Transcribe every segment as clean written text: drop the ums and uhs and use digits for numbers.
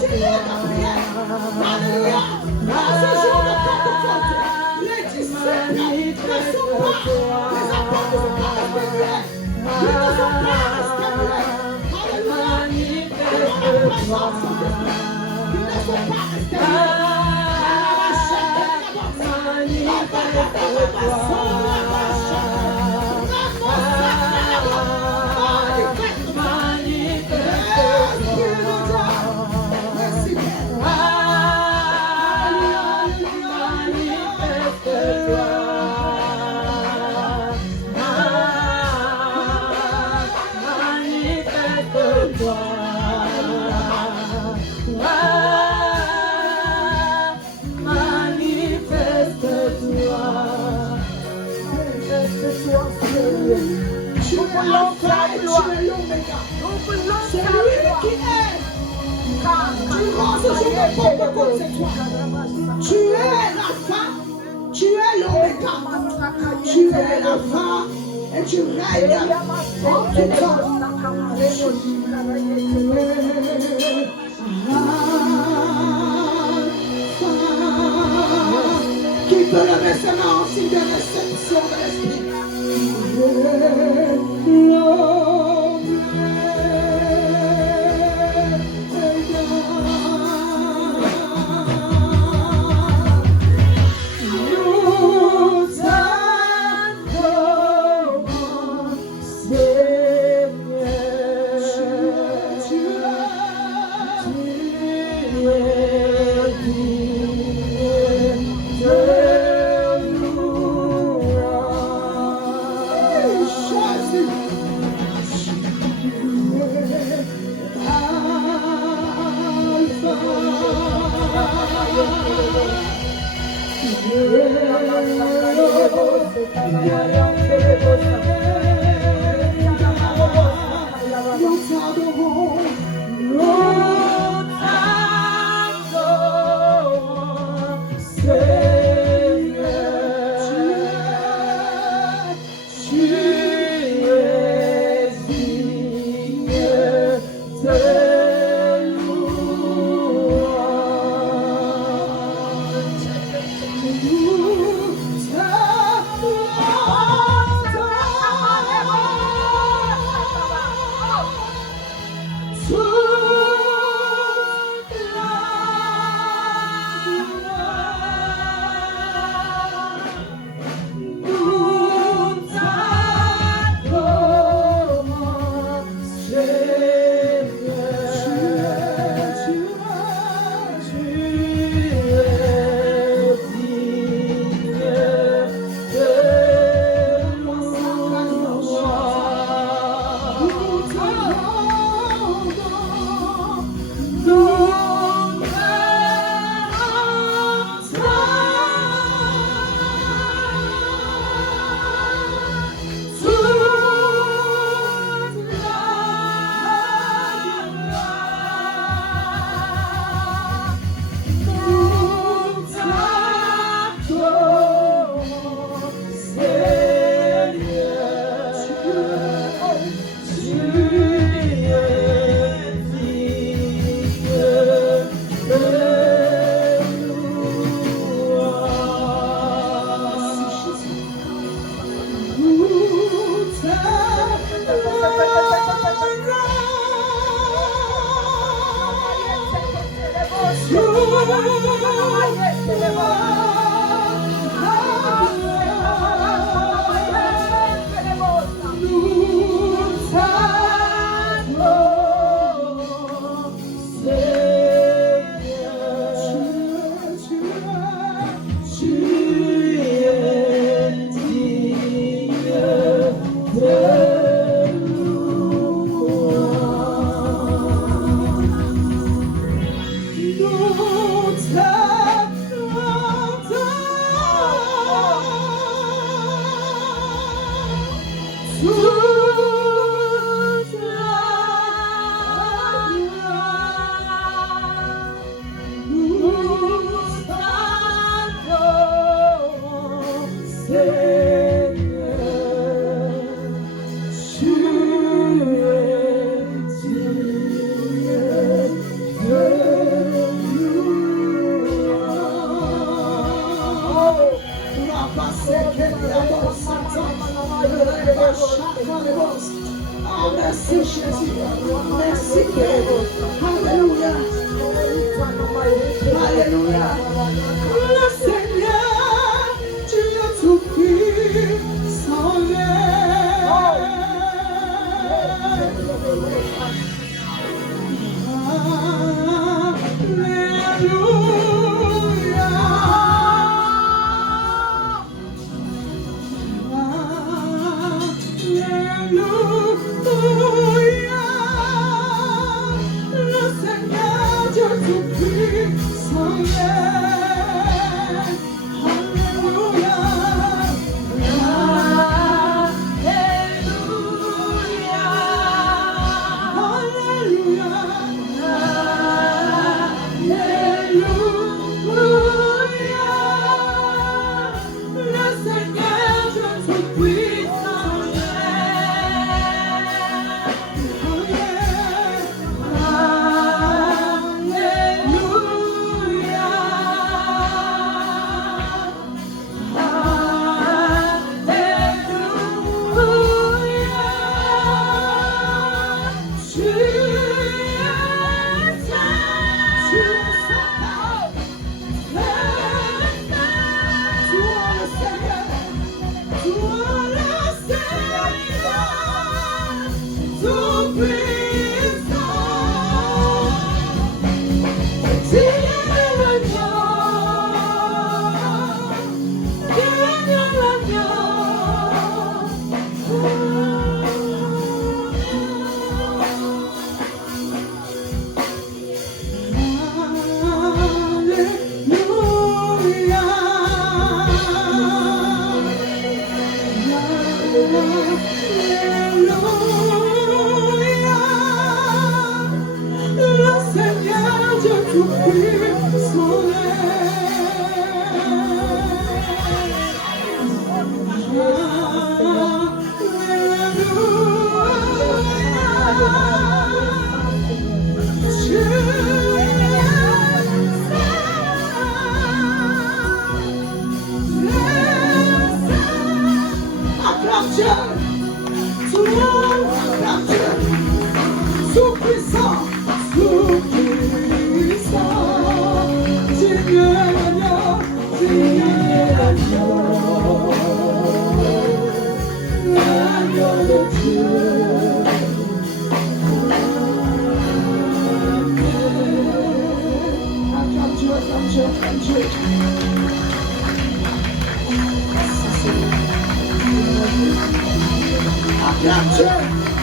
continuer ta prière. Alléluia. Dans ce jour de Pentecôte, les disciples ne sont pas, les apôtres ne sont pas restés. Ils ne sont pas restés. Alléluia. Ils ont la présence de Dieu. Ils ne sont pas restés. C'est lui qui est. Durant ce jour de Pentecôte, c'est toi. Tu es l'alpha, tu es l'oméga. Tu es l'alpha et tu règnes en tout temps. Qui peut lever ses mains en signe de réception de l'esprit?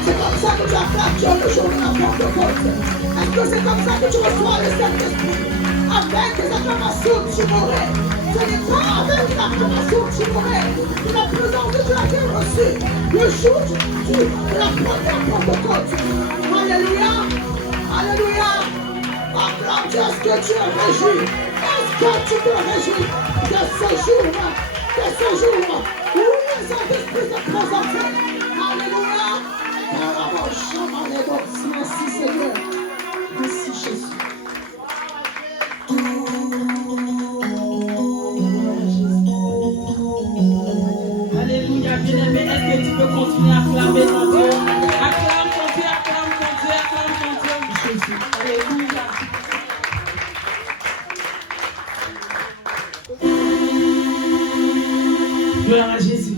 C'est comme ça que tu as le jour de la Pentecôte. Est-ce que c'est comme ça que tu reçois le Saint-Esprit? Avec des acclamations, tu mourrais. Ce n'est pas avec une acclamation que tu mourrais. C'est la présence de Dieu a été reçue le jour de la première Pentecôte. Alléluia. Alléluia. Acclame Dieu, est-ce que tu es réjoui? Est-ce que tu te réjouis de ce jour-là? De ce jour-là où le Saint-Esprit s'est présenté? Alléluia. Merci Seigneur. Merci Jésus. Alléluia, bien-aimé. Est-ce que tu peux continuer à acclamer ton Dieu? Acclame ton Dieu, acclame ton Dieu, acclame ton Dieu. Jésus. Alléluia. Gloire à Jésus.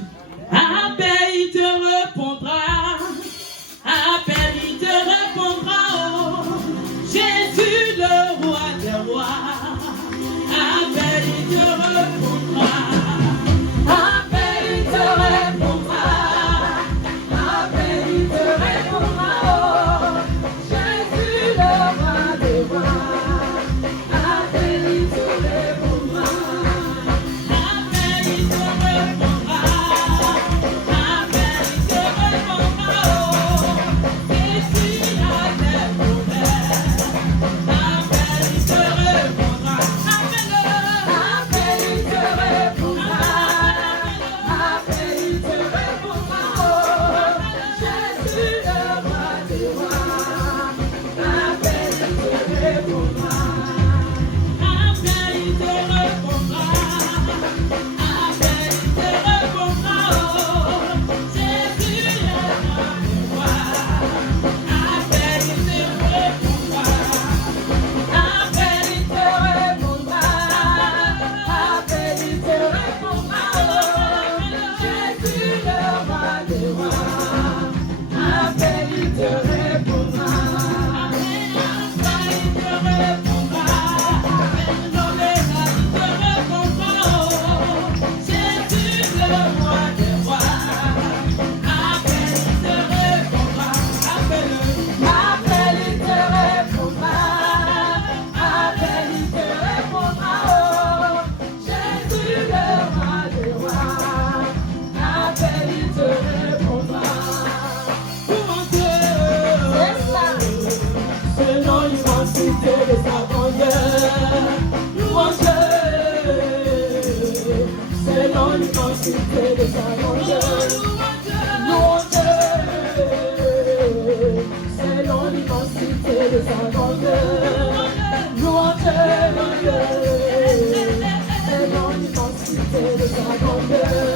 Appelle, il te répondra. Appelle, il te répondra. Oh, Jésus, le roi des rois. Appelle, il te répondra. Appelle, il te répondra. Appelle, il te répondra. Oh, Jésus, le roi des rois. Appelle, il te répondra. Appelle, il te répondra. Appelle, il te répondra. Oh, Jésus a des promesses. Appelle, il te répondra. Appelle-le. Appelle, il te répondra. Appelle, il te répondra. Oh, Jésus le roi des rois. Appelle, il te répondra. Appelle, il te répondra. Appelle, il te répondra. Oh, Jésus le roi des rois. Appelle, il te répondra. Appelle, il te répondra. Appelle, il te répondra. Oh, Jésus le roi des rois. Appelle, il te répondra. Appelle, il te répondra. Appelle, nommé, il te répondra. Oh, Jésus le roi des rois. Appelle, il te répondra. Appelle-le. Appelle, il te répondra. l'immensité de sa grandeur. Louange, selon l'immensité de sa grandeur. Louange, selon l'immensité de sa grandeur. Louange, selon l'immensité de sa grandeur.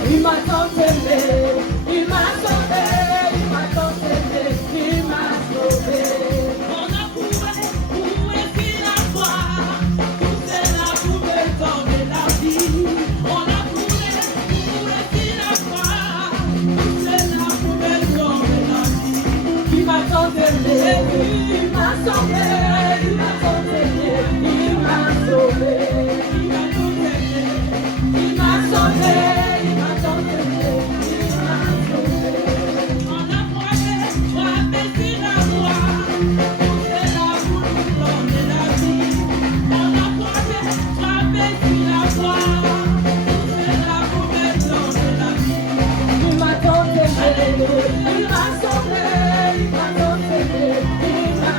Il m'a sauvé, il m'a sauvé, il m'a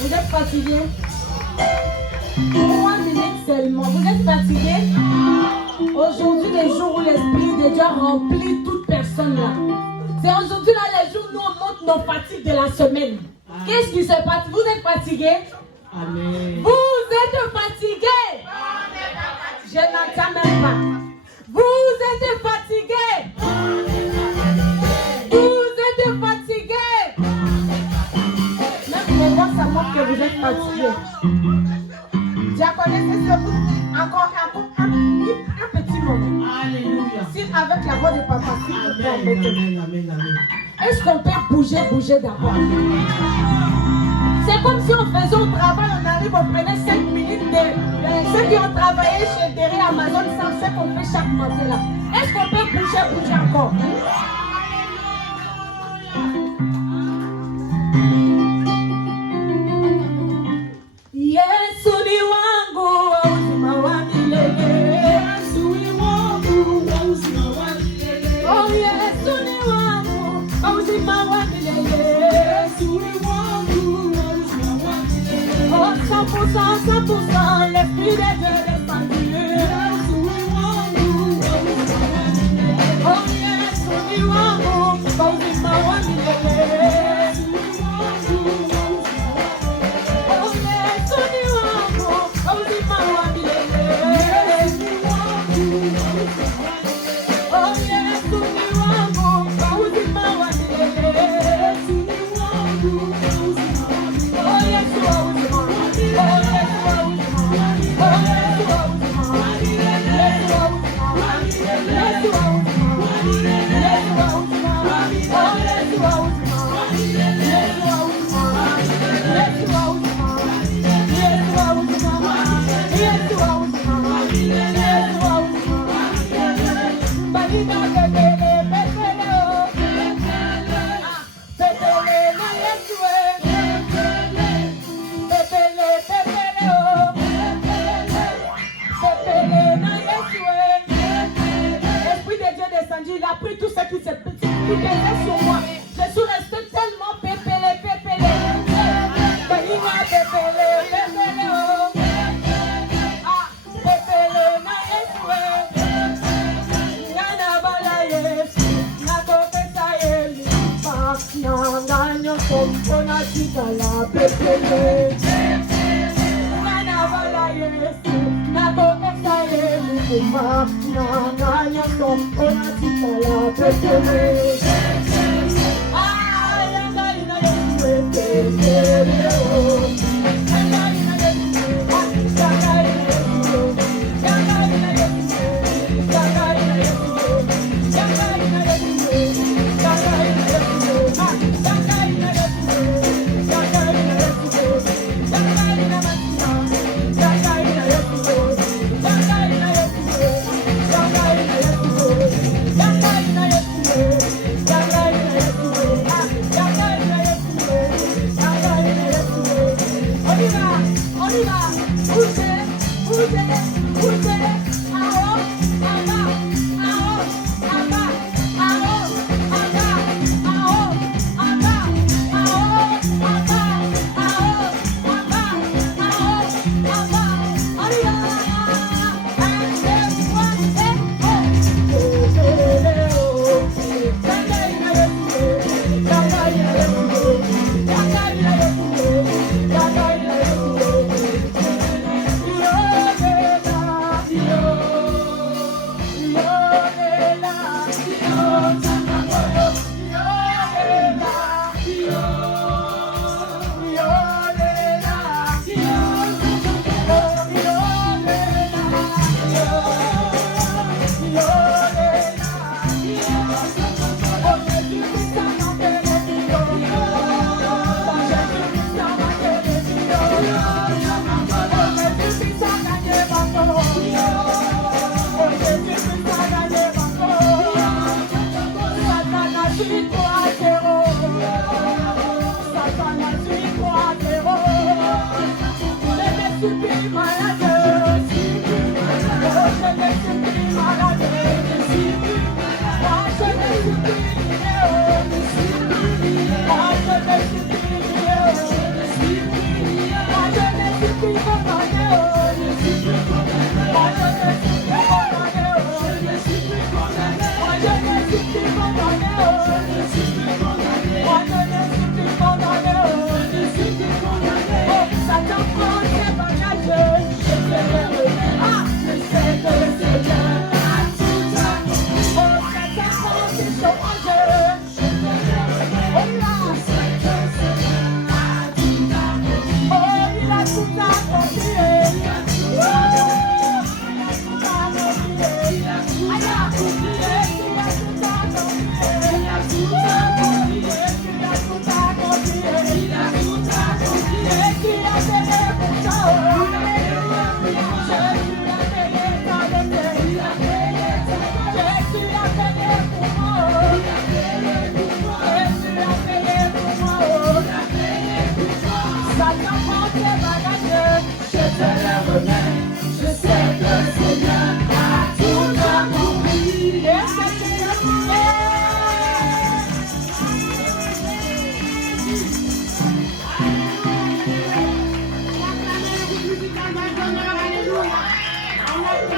Vous êtes fatigué? 3 minutes seulement. Vous êtes fatigué? Aujourd'hui, les jours où l'Esprit de Dieu remplit toute personne là. C'est aujourd'hui là les jours où nous on monte nos fatigues de la semaine. Qu'est-ce qui se passe? Vous êtes fatigué? Amen. Vous êtes fatigué? Je n'entends même pas. Vous êtes fatigué? Vous êtes fatigué? Même les voix, ça montre que vous êtes fatigué. Diaconesse, c'est vous. Encore un petit moment. Alléluia. Si avec la voix de papa, s'il vous plaît, Amen, amen. est-ce qu'on peut bouger d'abord? C'est comme si on faisait au travail, on arrive, on prenait 5 minutes de ceux qui ont travaillé chez Derry Amazon savent ce qu'on fait chaque matin là. Est-ce qu'on peut bouger encore? Yesu ni wangu wa uzima wa milele. Yesu ni wangu wa uzima wa milele. Oh, Yesu ni wangu wa uzima wa milele. Yesu ni wangu wa uzima wa milele. Oh, 100%, l'Esprit de Dieu descendu. Yesu ni wangu wa uzima wa milele. Oh, Yesu ni wangu wa uzima wa milele. Yesu ni wangu wa uzima wa milele. Il a pris tout ce qui pesait sur moi. Je suis restée tellement pépélé. Benina pépélé, oh. Ah, pépélé, na eswe. Yana balaye, na kopesa yeli. Pak nanganyo kompona chikala pépélé. Yana balaye, na kopesa yeli. Pak nanganyo kompona chikala pépélé.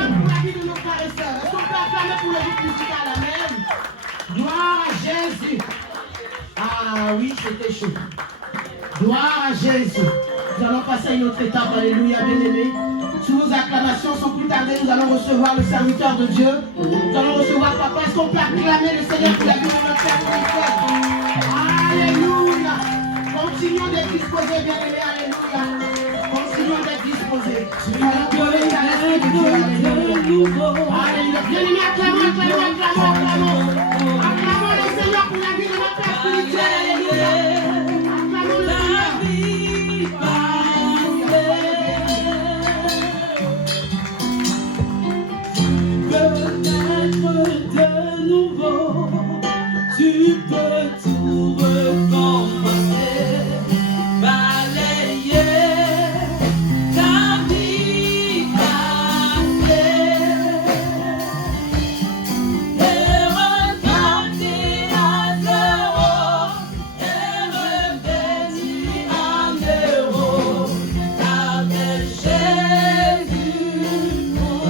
pour la vie de nos frères et sœurs. Est-ce qu'on peut acclamer pour le groupe musical? Amen. Gloire à Jésus. Ah oui, c'était chaud. Gloire à Jésus. Nous allons passer à une autre étape. Alléluia, bien-aimés. Sous vos acclamations, sans plus tarder, nous allons recevoir le serviteur de Dieu. Nous allons recevoir Papa. Est-ce qu'on peut acclamer le Seigneur pour la vie de notre Père spirituel? Alléluia. Continuons d'être disposés, bien-aimés. Alléluia. Continuons d'être disposés. Nous allons donner à l'esprit de Dieu. Alléluia. Bien-aimés, acclamons, acclamons, acclamons, acclamons. Acclamons le Seigneur pour la vie de notre Père spirituel. Alléluia. Acclamons le Seigneur. De nouveau, tu peux tout recommencer, balayer ta vie passée et repartir à zéro et revenir à zéro avec Jésus pour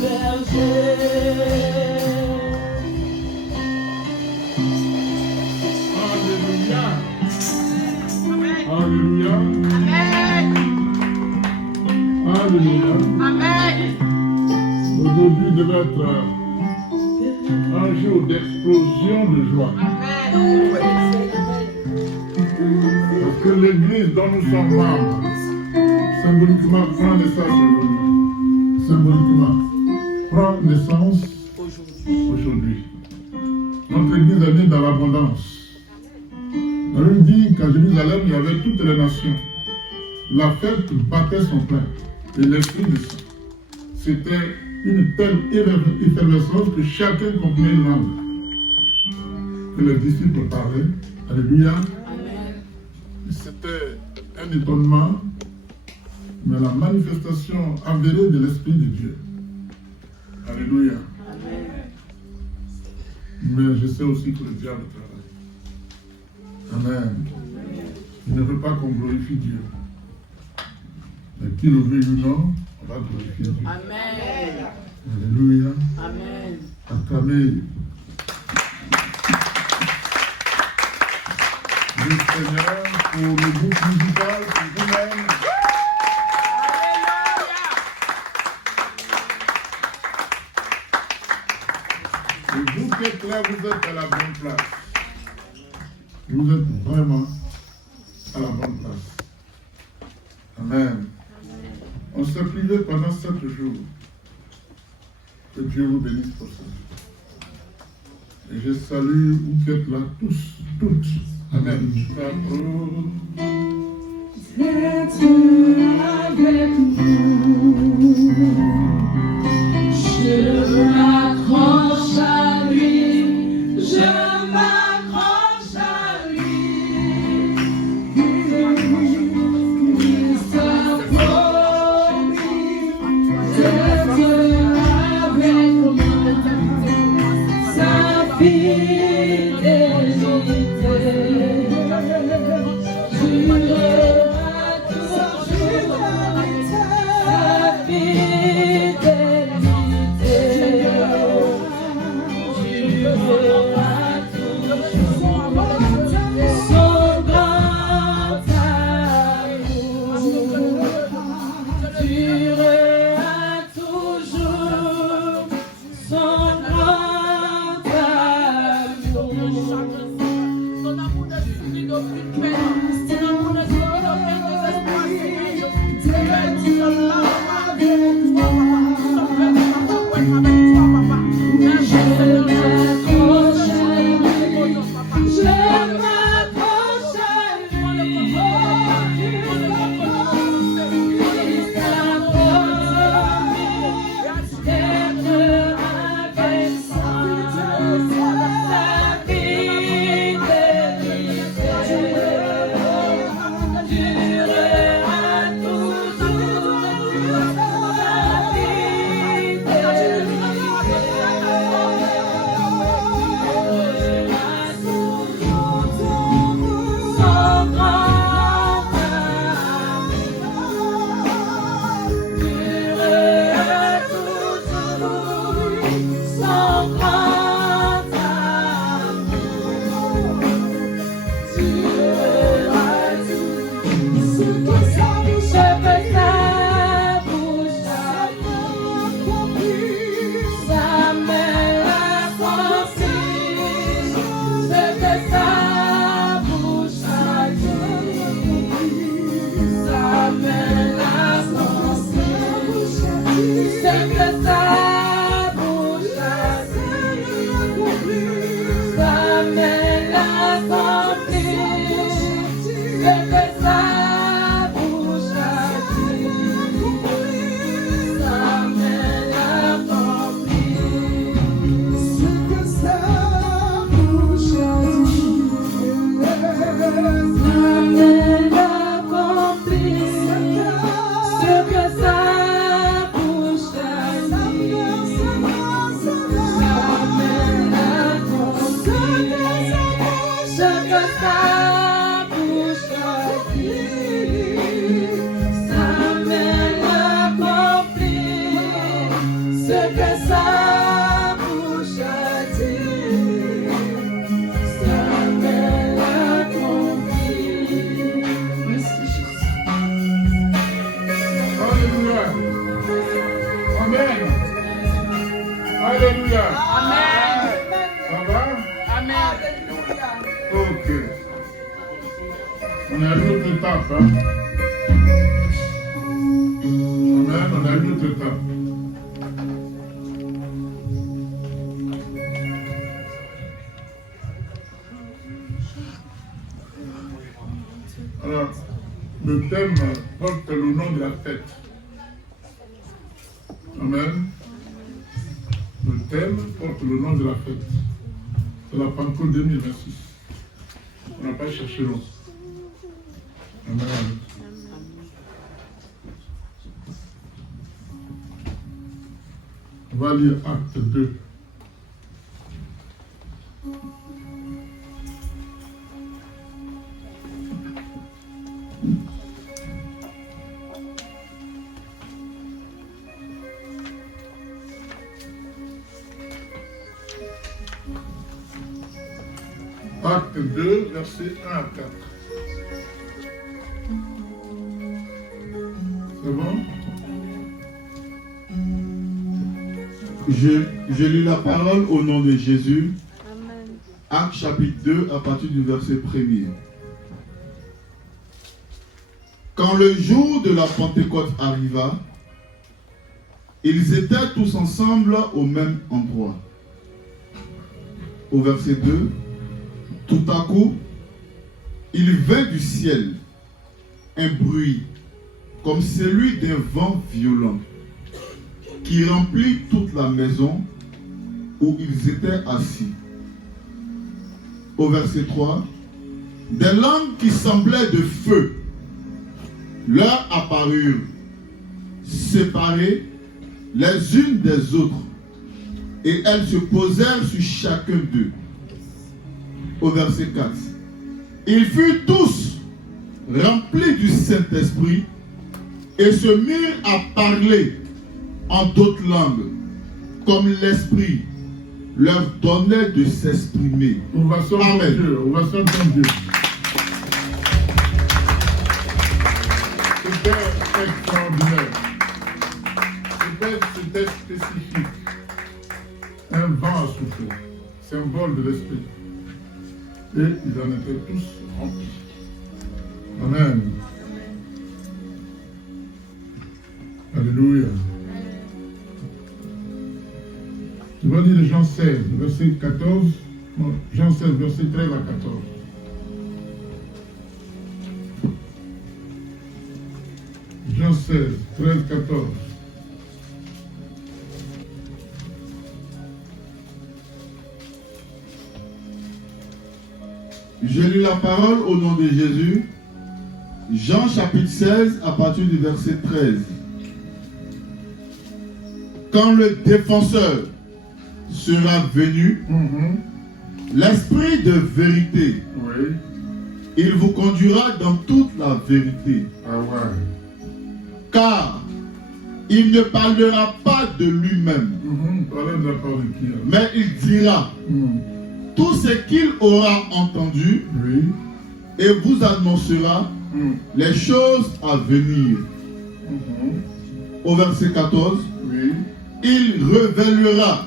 berger. Alléluia. Alléluia. Amen. Aujourd'hui devait être un jour d'explosion de joie. Parce que l'église dont nous sommes membres, symboliquement, prend naissance aujourd'hui. Symboliquement, prend naissance aujourd'hui. Notre église est née dans l'abondance. On nous dit qu'à Jérusalem, il y avait toutes les nations. La fête battait son plein. Et l'esprit de ça. C'était une telle effervescence que chacun comprenait une langue. Que les disciples parlaient. Alléluia. C'était un étonnement, mais la manifestation avérée de l'Esprit de Dieu. Alléluia. Mais je sais aussi que le diable travaille. Amen. Il ne veut pas qu'on glorifie Dieu. Mais qu'il le veuille ou non, on va glorifier Dieu. Amen. Alléluia. Amen. Acclamez le Seigneur pour le groupe musical, pour vous-même. Et vous qui êtes là, vous êtes à la bonne place. Vous êtes vraiment à la bonne place. Amen. On s'est privé pendant 7 jours. Que Dieu vous bénisse pour ça. Et je salue vous qui êtes là, tous, toutes. Amen. Je m'accroche à lui, je m'accroche à lui. Il s'est promis d'être avec moi, sa fidélité. Tu Alléluia. Amen. Ça va? Amen. Ok. On a une autre étape. Hein? Amen. On a une autre étape. Alors, le thème porte le nom de la fête. Amen. Le thème porte le nom de la fête. C'est la Pentecôte 2026. On n'a pas cherché long. Amen. On va lire Acte 2. Acte 2, versets 1 à 4. C'est bon? Je lis la parole au nom de Jésus. Amen. Acte chapitre 2 à partir du verset 1er. Quand le jour de la Pentecôte arriva, ils étaient tous ensemble au même endroit. Au verset 2, tout à coup, il vint du ciel un bruit comme celui d'un vent violent qui remplit toute la maison où ils étaient assis. Au verset 3, des langues qui semblaient de feu leur apparurent, séparées les unes des autres, et elles se posèrent sur chacun d'eux. Au verset 4, ils furent tous remplis du Saint-Esprit et se mirent à parler en d'autres langues, comme l'Esprit leur donnait de s'exprimer. Ovation pour Dieu. Ovation pour Dieu. C'était extraordinaire. C'était spécifique. Un vent a soufflé, symbole de l'Esprit. Et ils en étaient tous remplis. Amen. Alléluia. Tu vas lire Jean 16, verset 14. Non, Jean 16, verset 13 à 14. Jean 16, 13, 14. Je lis la parole au nom de Jésus. Jean chapitre 16 à partir du verset 13. Quand le défenseur sera venu, l'Esprit de vérité, Oui. il vous conduira dans toute la vérité. Ah ouais. Car il ne parlera pas de lui-même, Parlez de la part de qui? mais il dira tout ce qu'il aura entendu Oui. et vous annoncera les choses à venir. Au verset 14, Oui. il révélera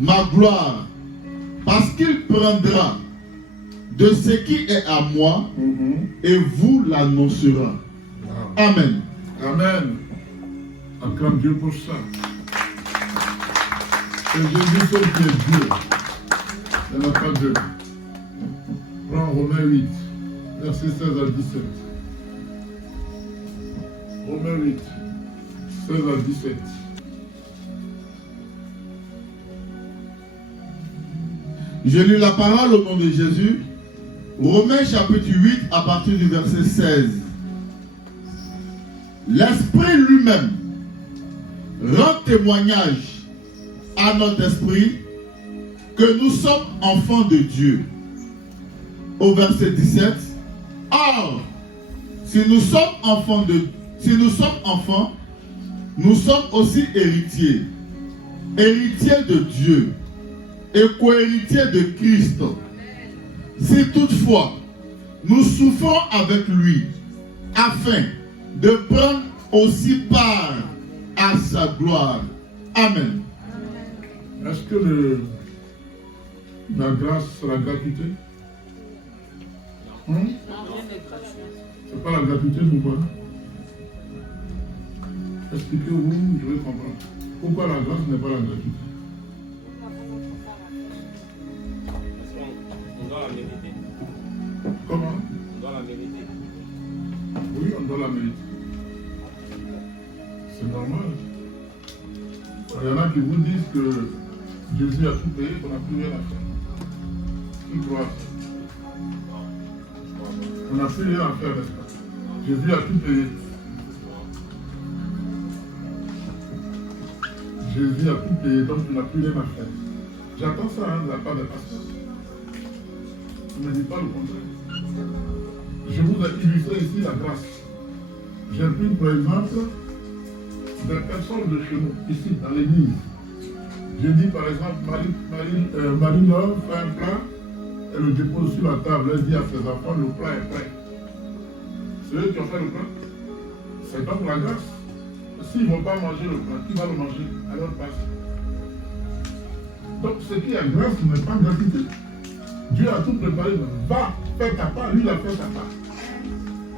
ma gloire parce qu'il prendra de ce qui est à moi et vous l'annoncera. Wow. Amen. Amen. Acclame Dieu pour ça. C'est Jésus seul qui est Dieu. Il n'y en a pas deux. Prends Romains 8, versets 16 à 17. Romains 8, 16 à 17. Je lis la parole au nom de Jésus. Romains chapitre 8 à partir du verset 16. L'Esprit lui-même rend témoignage à notre esprit que nous sommes enfants de Dieu. Au verset 17. Or, si nous sommes enfants, nous sommes aussi héritiers. Héritiers de Dieu et co-héritiers de Christ. Si toutefois nous souffrons avec lui, afin de prendre aussi part à sa gloire. Amen. Est-ce que la grâce, c'est la gratuité? C'est pas la gratuité, pourquoi? Expliquez-vous, je vais comprendre. Pourquoi la grâce n'est pas la gratuité? On doit la mériter. Comment? On doit la mériter. Oui, on doit la mériter. C'est normal. Il y en a qui vous disent que Jésus a tout payé, qu'on n'a plus rien à faire. Qui croient ça? On n'a plus rien à faire, n'est-ce pas? Jésus a tout payé. Jésus a tout payé, donc tu n'as plus rien à faire. J'attends ça de la part des pasteurs. Ne me dis pas le contraire. Je vous ai illustré ici la grâce. J'ai pris par exemple des personnes de chez nous, ici dans l'église. J'ai dit par exemple, Marie-Laure fait un plat, elle le dépose sur la table, elle dit à ses enfants, le plat est prêt. C'est eux qui ont fait le plat. C'est donc la grâce. S'ils ne vont pas manger le plat, qui va le manger à leur place? Donc ce qui est grâce n'est pas gratuité. Dieu a tout préparé. Va, fais ta part. Lui, il a fait sa part.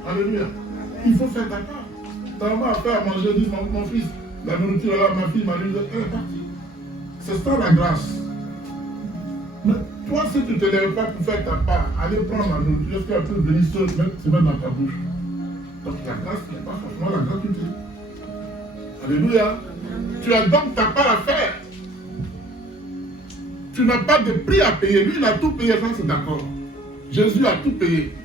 Alléluia. Il faut faire ta part. Ta maman a fait à manger, dit mon fils, la nourriture là, ma fille, elle est partie. C'est ça la grâce. Mais toi, si tu ne te lèves pas pour faire ta part, allez prendre la nourriture, est-ce qu'elle peut venir se mettre dans ta bouche? Donc la grâce n'est pas forcément la gratuité. Alléluia. Tu as donc ta part à faire. Tu n'as pas de prix à payer. Lui, il a tout payé, ça c'est d'accord. Jésus a tout payé.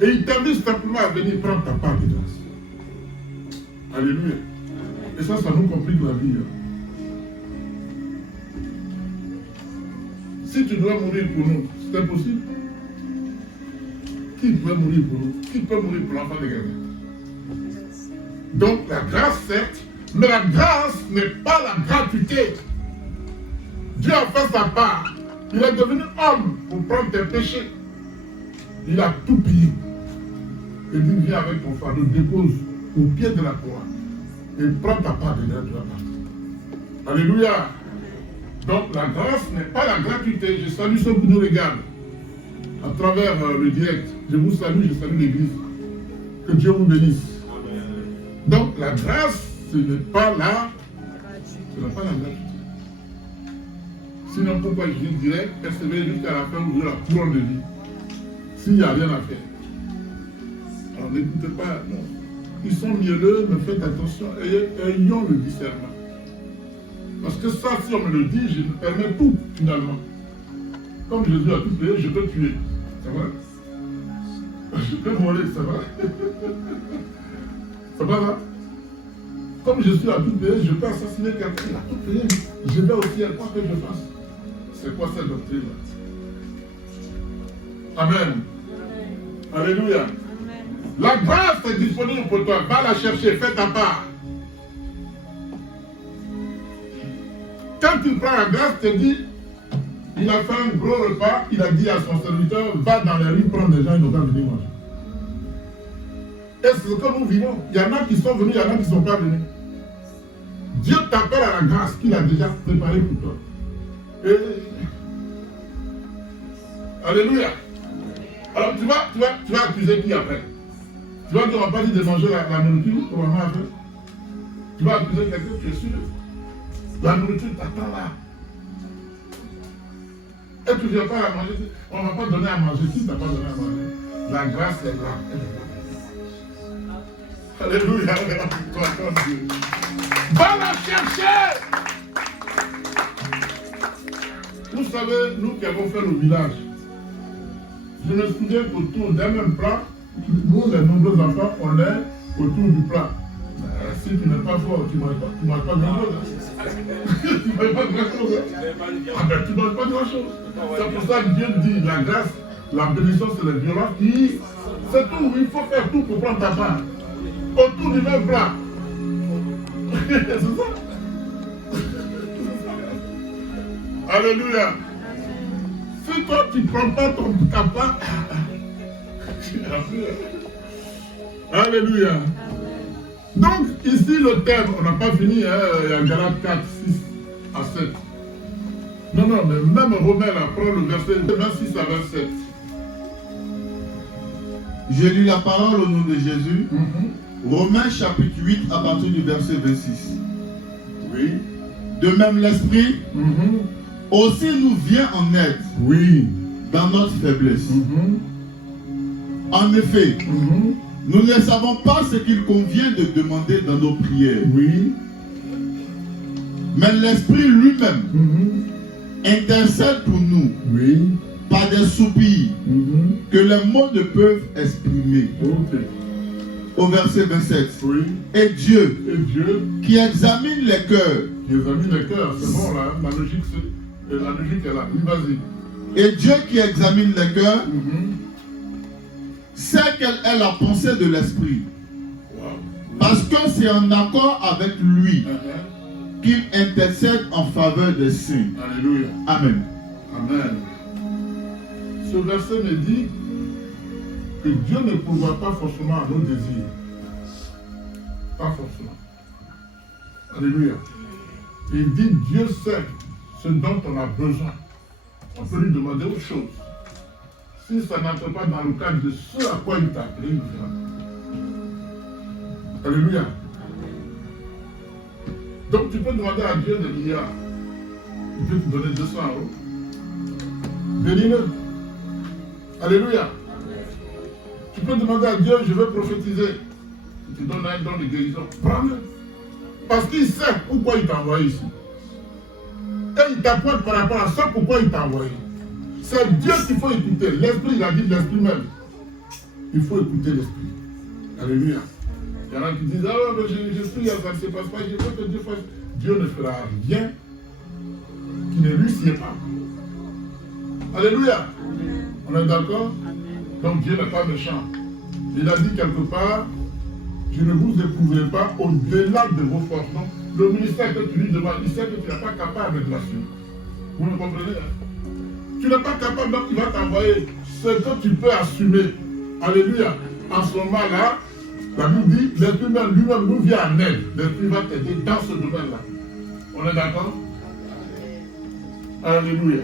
Et il t'invite simplement à venir prendre ta part de grâce. Alléluia. Et ça nous complique la vie. Si tu dois mourir pour nous, c'est impossible. Qui peut mourir pour nous? Qui peut mourir pour l'enfant de quelqu'un? Donc la grâce, certes, mais la grâce n'est pas la gratuité. Dieu a fait sa part. Il est devenu homme pour prendre tes péchés. Il a tout payé. Et lui vient avec ton fardeau, dépose au pied de la croix et prends ta part de la partie. Alléluia. Donc la grâce n'est pas la gratuité. Je salue ceux qui nous regardent à travers le direct. Je vous salue, je salue l'église. Que Dieu vous bénisse. Donc la grâce, ce n'est pas la gratuité. Sinon, pourquoi je dirais persévérer jusqu'à la fin de la couronne de vie s'il n'y a rien à faire? Alors n'écoutez pas, non. Ils sont mielleux, mais faites attention, ayons le discernement. Parce que ça, si on me le dit, je me permets tout, finalement. Comme Jésus a tout payé, je peux tuer. C'est vrai? Je peux voler, c'est vrai? C'est pas ça? Comme Jésus a tout payé, je peux assassiner quelqu'un, il a tout payé. Je vais au ciel, quoi que je fasse? C'est quoi cette doctrine? Amen. Alléluia. La grâce est disponible pour toi. Va la chercher, fais ta part. Quand tu prends la grâce, tu te dis, il a fait un gros repas, il a dit à son serviteur, va dans les rues prendre des gens, ils n'ont pas venir manger. Et c'est ce que nous vivons. Il y en a qui sont venus, il y en a qui ne sont pas venus. Dieu t'appelle à la grâce qu'il a déjà préparée pour toi. Et... Alléluia. Alors tu vas accuser qui après? Tu vas dire, on va pas dire de manger la nourriture que maman a fait. Tu vas accuser quelqu'un, tu es sûr. La nourriture t'attend là. Et tu ne viens pas à manger. On ne va pas donner à manger si tu n'as pas donné à manger. La grâce est là. Alléluia. Va la chercher. Vous savez, nous qui avons fait le village, je me souviens qu'autour d'un même plat, nous, les nombreux enfants, on est autour du plat. Si tu n'es pas fort, tu ne manges pas grand-chose. Tu ne manges pas grand-chose. Ah ben, tu ne manges pas grand-chose. C'est pour ça que Dieu dit, la grâce, la bénédiction, c'est le violent qui... C'est tout, il faut faire tout pour prendre ta part. Autour du même plat. C'est ça. Alléluia. Si toi, tu ne prends pas ta part... Alléluia. Donc, ici, le thème, on n'a pas fini, hein, il y a Galates 4, 6 à 7. Non, mais même Romain, là, prend le verset 26 à 27. Je lis la parole au nom de Jésus. Romains chapitre 8 à partir du verset 26. Oui. De même, l'Esprit aussi nous vient en aide. Oui. Dans notre faiblesse. En effet, nous ne savons pas ce qu'il convient de demander dans nos prières. Oui. Mais l'Esprit lui-même intercède pour nous par des soupirs que les mots ne peuvent exprimer. Au verset 27. Oui. Et Dieu, qui examine les cœurs. Qui examine les cœurs, c'est bon là, la logique est là. Oui, vas-y. Et Dieu qui examine les cœurs, sait quelle est la pensée de l'Esprit. Parce que c'est en accord avec lui qu'il intercède en faveur des saints. Alléluia. Amen. Amen. Ce verset me dit que Dieu ne pourvoit pas forcément à nos désirs. Pas forcément. Alléluia. Il dit Dieu sait ce dont on a besoin. On peut lui demander autre chose. Si ça n'entre pas dans le cadre de ce à quoi il t'a appelé, il dira. Alléluia. Donc tu peux demander à Dieu des milliards. Il peut te donner 200 euros. Bénis-le. Alléluia. Tu peux demander à Dieu, je veux prophétiser. Il te donne un don de guérison. Prends-le. Parce qu'il sait pourquoi il t'a envoyé ici. Et il t'appointe par rapport à ça pourquoi il t'a envoyé. C'est Dieu qu'il faut écouter. L'Esprit, il a dit l'Esprit même. Il faut écouter l'Esprit. Alléluia. Il y en a qui disent, ah, mais je prie, ça ne se passe pas, je veux que Dieu fasse. Dieu ne fera rien qui ne lui sied pas. Alléluia. On est d'accord? Donc Dieu n'est pas méchant. Il a dit quelque part, je ne vous éprouverai pas au-delà de vos forces. Donc, le ministère que tu lui demandes, il sait que tu n'es pas capable de l'assumer. Vous me comprenez? Tu n'es pas capable, donc il va t'envoyer ce que tu peux assumer. Alléluia. En ce moment-là, la Bible dit, l'Esprit lui-même nous vient en aide. L'Esprit va t'aider dans ce domaine-là. On est d'accord? Alléluia.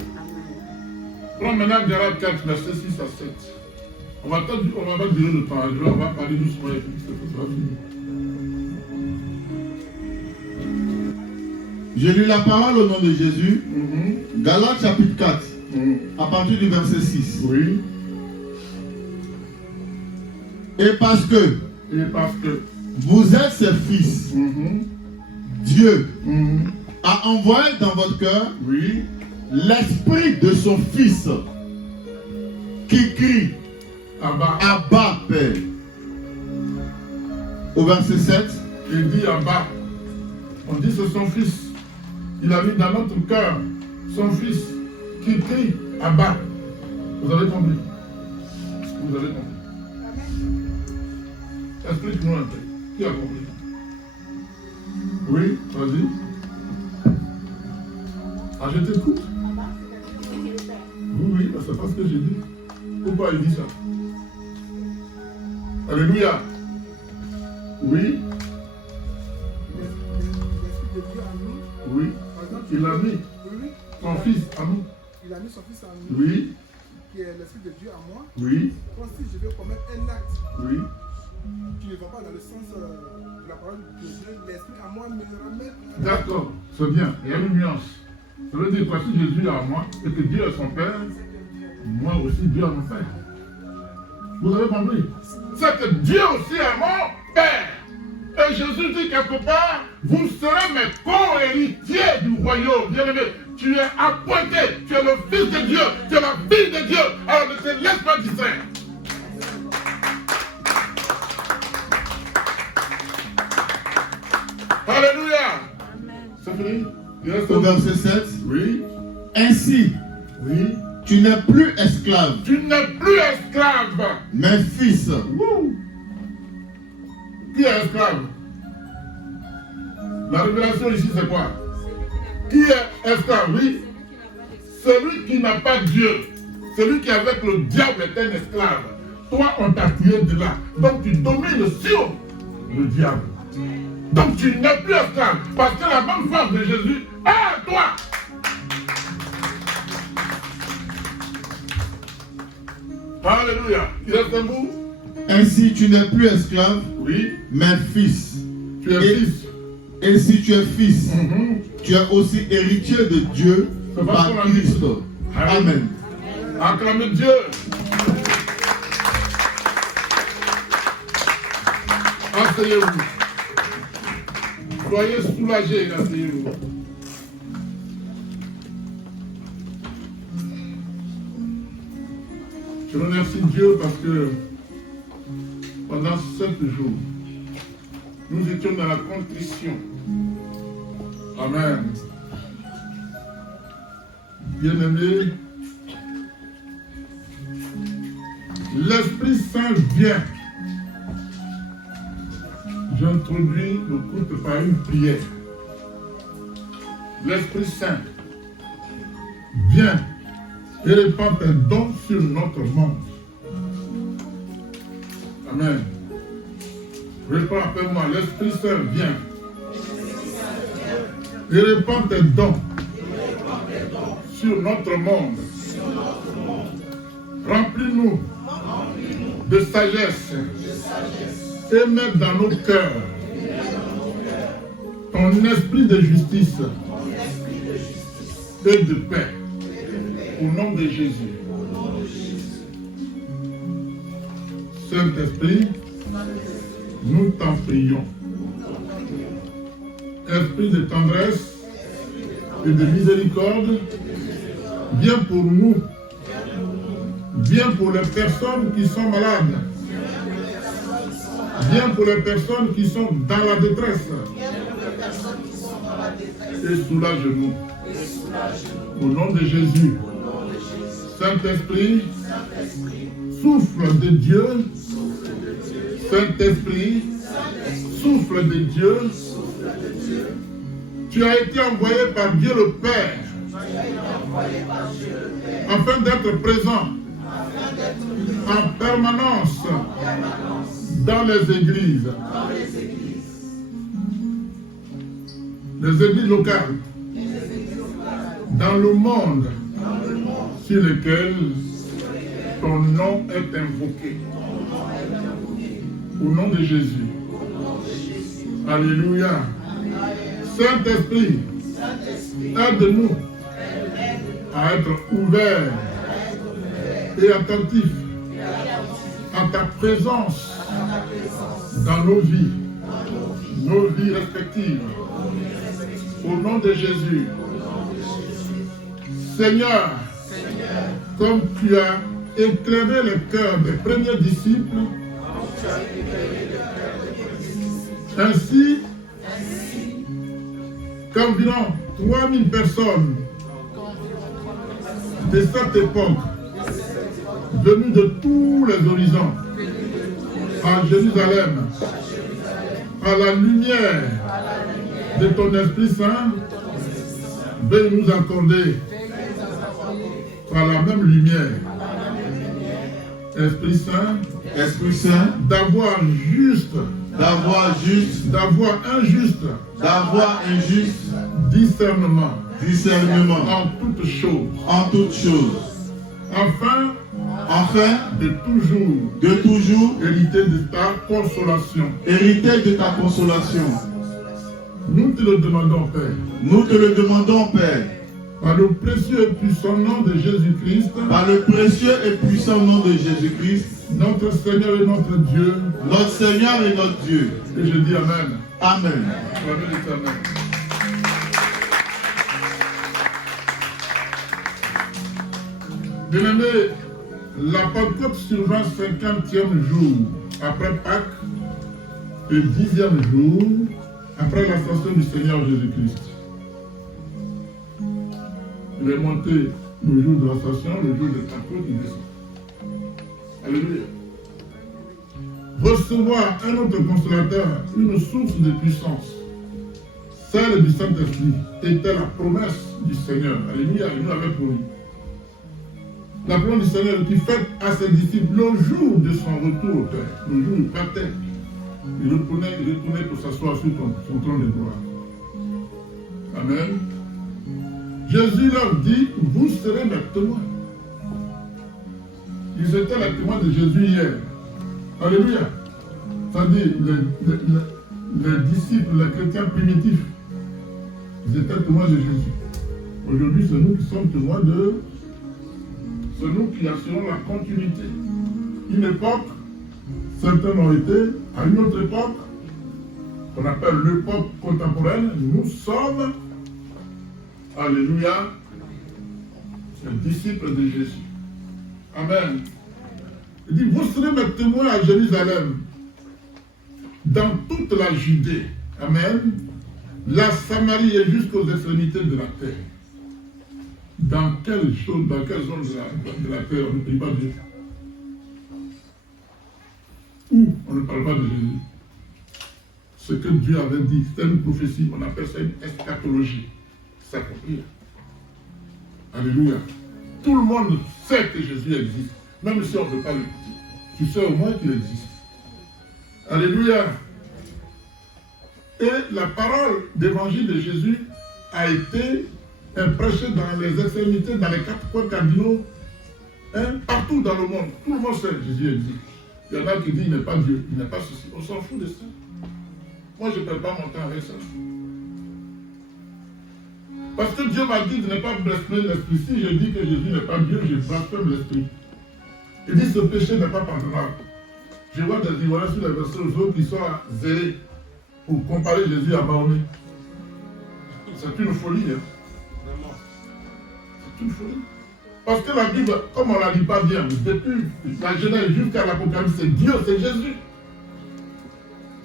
Prends maintenant Galates 4, verset 6 à 7. On va pas durer le temps. On va parler doucement et puis ça va finir. J'ai lu la parole au nom de Jésus. Galates chapitre 4, à partir du verset 6. Oui. Et parce que vous êtes ses fils, Dieu a envoyé dans votre cœur l'esprit de son fils qui crie Abba, Père. Au verset 7, il dit Abba. On dit c'est son fils. Il a mis dans notre cœur son fils qui crie Abba. Vous avez compris? Vous avez compris? Explique-nous un peu. Qui a compris? Oui, vas-y. Ah, je t'écoute. Oui, c'est pas ce que j'ai dit. Pourquoi il dit ça? Alléluia. Oui. Oui. Il a mis son fils à nous. Il a mis son fils à nous. Oui. Qui est l'Esprit de Dieu à moi. Oui. Donc si je veux commettre un acte. Oui. tu ne vas pas dans le sens de la parole de Dieu. L'esprit à moi me ramène. D'accord, c'est bien. Il y a une nuance. Ça veut dire quoi? Si Jésus est à moi et que Dieu est son Père, moi aussi Dieu est mon Père. Vous avez compris? C'est que Dieu aussi est mon Père. Et Jésus dit quelque part, vous serez mes co-héritiers du royaume. Bien-aimé, tu es appointé, tu es le Fils de Dieu, tu es la fille de Dieu. Alors ne te laisse pas distraire. Alléluia. C'est fini? Au verset 7. Oui. Ainsi, Oui. tu n'es plus esclave, Tu n'es plus esclave. mais fils. Wouh. Qui est esclave? La révélation ici, c'est quoi? Qui est esclave? Oui. Celui qui n'a pas Dieu. Celui qui est avec le diable est un esclave. Toi, on t'a tiré de là. Donc tu domines sur le diable. Donc tu n'es plus esclave. Parce que la bonne force de Jésus est à toi. Alléluia. Il reste un bout? Ainsi, tu n'es plus esclave, Oui. mais fils. Tu es fils. Et si tu es fils, Mhm. tu es aussi héritier de Dieu C'est pas par qu'on a dit. Christ. Amen. Acclamez Dieu. Asseyez-vous. Soyez soulagés, asseyez-vous. Je remercie Dieu parce que pendant 7 jours, nous étions dans la contrition. Amen. Bien-aimés, l'Esprit Saint vient. J'introduis le culte par une prière. L'Esprit Saint vient et répand un don sur notre monde. Amen. Réponds après moi, l'Esprit Saint vient et répand un don sur notre monde. Remplis-nous de sagesse et mets dans nos cœurs ton esprit de justice et de paix. Au nom de Jésus. Saint-Esprit, nous t'en prions. Esprit de tendresse et de miséricorde, viens pour nous. Viens pour les personnes qui sont malades. Viens pour les personnes qui sont dans la détresse. Et soulage-nous. Au nom de Jésus. Saint-Esprit, souffle de Dieu. Saint-Esprit, souffle de Dieu. Tu as été envoyé par Dieu le Père afin d'être présent en permanence dans les églises locales, dans le monde sur lequel ton nom est invoqué. Au nom de Jésus. Alléluia. Saint-Esprit, aide-nous à être ouverts et attentifs à ta présence dans nos vies respectives. Au nom de Jésus. Seigneur, comme tu as éclairé le cœur des premiers disciples, ainsi qu'environ 3000 personnes de cette époque, venues de tous les horizons, à Jérusalem, à la lumière de ton Esprit Saint, veuille nous accorder par la même lumière, Esprit Saint, d'avoir un juste discernement discernement en toutes choses, afin Enfin, de toujours hériter de ta consolation. hériter de ta consolation. Nous te le demandons, Père, Nous te le demandons, Père, par le précieux et puissant nom de Jésus-Christ, par le précieux et puissant nom de Jésus-Christ, notre Seigneur et notre Dieu, notre Seigneur et notre Dieu. et je dis Amen. Amen. Amen l'Éternel. Bien-aimés, la Pentecôte survint 50e jour après Pâques et 10e jour après l'ascension du Seigneur Jésus-Christ. Il est monté le jour de l'ascension, le jour de Pentecôte, il descend. Alléluia. Recevoir un autre consolateur, une source de puissance, celle du Saint-Esprit, était la promesse du Seigneur. Alléluia, il nous l'avait promis. La promesse du Seigneur qui fait à ses disciples le jour de son retour au Père, le jour où il partait. Il retournait pour s'asseoir sur son trône de gloire. Amen. Jésus leur dit, vous serez mes témoins. Ils étaient les témoins de Jésus hier. Alléluia. C'est-à-dire les disciples, les chrétiens primitifs, ils étaient témoins de Jésus. Aujourd'hui, c'est nous qui sommes témoins de... C'est nous qui assurons la continuité. Une époque, certains ont été, à une autre époque, qu'on appelle l'époque contemporaine, nous sommes, alléluia, les disciples de Jésus. Amen. Il dit, vous serez mes témoins à Jérusalem, dans toute la Judée. Amen. La Samarie et jusqu'aux extrémités de la terre. Dans quelle zone de la terre on ne prie pas Dieu? Où on ne parle pas de Jésus? Ce que Dieu avait dit, c'était une prophétie, on appelle ça une eschatologie. S'accomplir. Alléluia. Tout le monde sait que Jésus existe, même si on ne veut pas l'écouter. Tu sais au moins qu'il existe. Alléluia. Et la parole d'évangile de Jésus a été prêchée dans les extrémités, dans les 4 coins cardinaux, partout dans le monde. Tout le monde sait que Jésus existe. Il y en a qui disent qu'il n'est pas Dieu, il n'est pas ceci. On s'en fout de ça. Moi, je ne perds pas mon temps avec ça. Parce que Dieu m'a dit de ne pas blasphémer l'esprit. Si je dis que Jésus n'est pas Dieu, je blasphème l'esprit. Il dit ce péché n'est pas pardonnable. Je vois des Ivoiriens sur les versets aux autres qui sont zélés pour comparer Jésus à Mahomet. C'est une folie. Hein? C'est une folie. Parce que la Bible, comme on ne la lit pas bien, depuis la Genèse jusqu'à l'Apocalypse, c'est Dieu, c'est Jésus.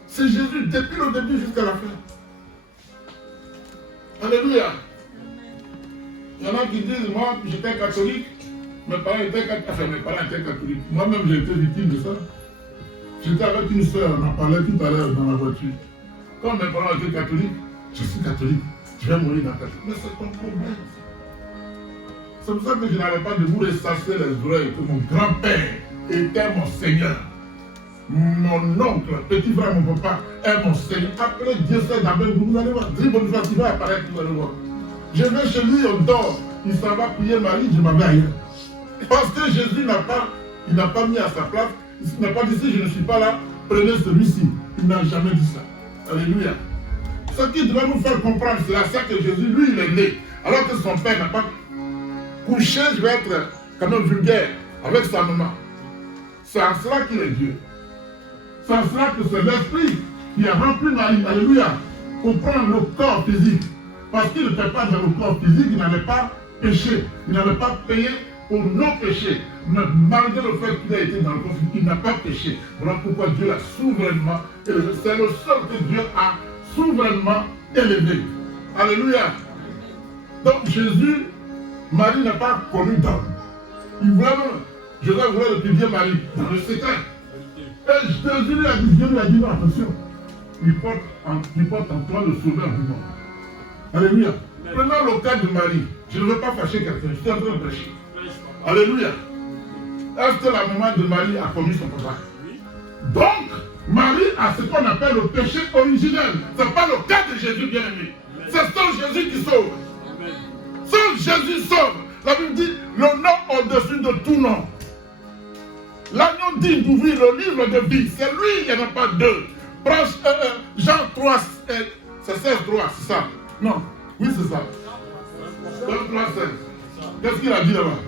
C'est Jésus depuis le début jusqu'à la fin. Alléluia. Il y en a qui disent, moi, j'étais catholique, mes parents étaient catholiques. Moi-même, j'ai été victime de ça. J'étais avec une soeur, on en parlait tout à l'heure dans la voiture. Quand mes parents étaient catholiques, je suis catholique, je vais mourir dans la catholique. Mais c'est ton problème. C'est pour ça que je n'avais pas de vous ressasser les oreilles, que mon grand-père était mon Seigneur. Mon oncle, petit frère, mon papa, est mon Seigneur. Après Dieu sait d'abord, vous allez voir. Dis bonne fois, il va apparaître, vous allez voir. Je vais chez lui, on dort. Il s'en va prier Marie, je m'en vais ailleurs. Parce que Jésus n'a pas mis à sa place. Il n'a pas dit si je ne suis pas là, prenez celui-ci. Il n'a jamais dit ça. Alléluia. Ce qui doit nous faire comprendre, c'est à ça que Jésus, lui, il est né. Alors que son père n'a pas couché, je vais être quand même vulgaire, avec sa maman. C'est en cela qu'il est Dieu. C'est en cela que c'est l'Esprit qui a rempli Marie, alléluia, pour prendre le corps physique. Parce qu'il n'était pas dans le corps physique, il n'avait pas péché. Il n'avait pas payé pour nos péchés. Mais malgré le fait qu'il a été dans le corps physique, il n'a pas péché. Voilà pourquoi Dieu l'a souverainement élevé. C'est le seul que Dieu a souverainement élevé. Alléluia. Donc Jésus, Marie n'a pas connu d'homme. Il voulait, Jésus voulait étudier Marie dans le secret. Et Jésus lui a dit, Dieu lui a dit, non, attention, il porte en toi le sauveur du monde. Alléluia. Prenons le cas de Marie. Je ne veux pas fâcher quelqu'un, je suis en train de prêcher. Alléluia. Est-ce que la maman de Marie a connu son papa? Donc, Marie a ce qu'on appelle le péché originel. Ce n'est pas le cas de Jésus bien-aimé. C'est seul Jésus qui sauve. Seul Jésus sauve. La Bible dit le nom au-dessus de tout nom. L'agneau dit d'ouvrir le livre de vie. C'est lui, il n'y en a pas deux. Jean 3, c'est 16, 3, c'est ça. Non, oui, c'est ça. Jean 3, 16. Qu'est-ce qu'il a dit là-bas?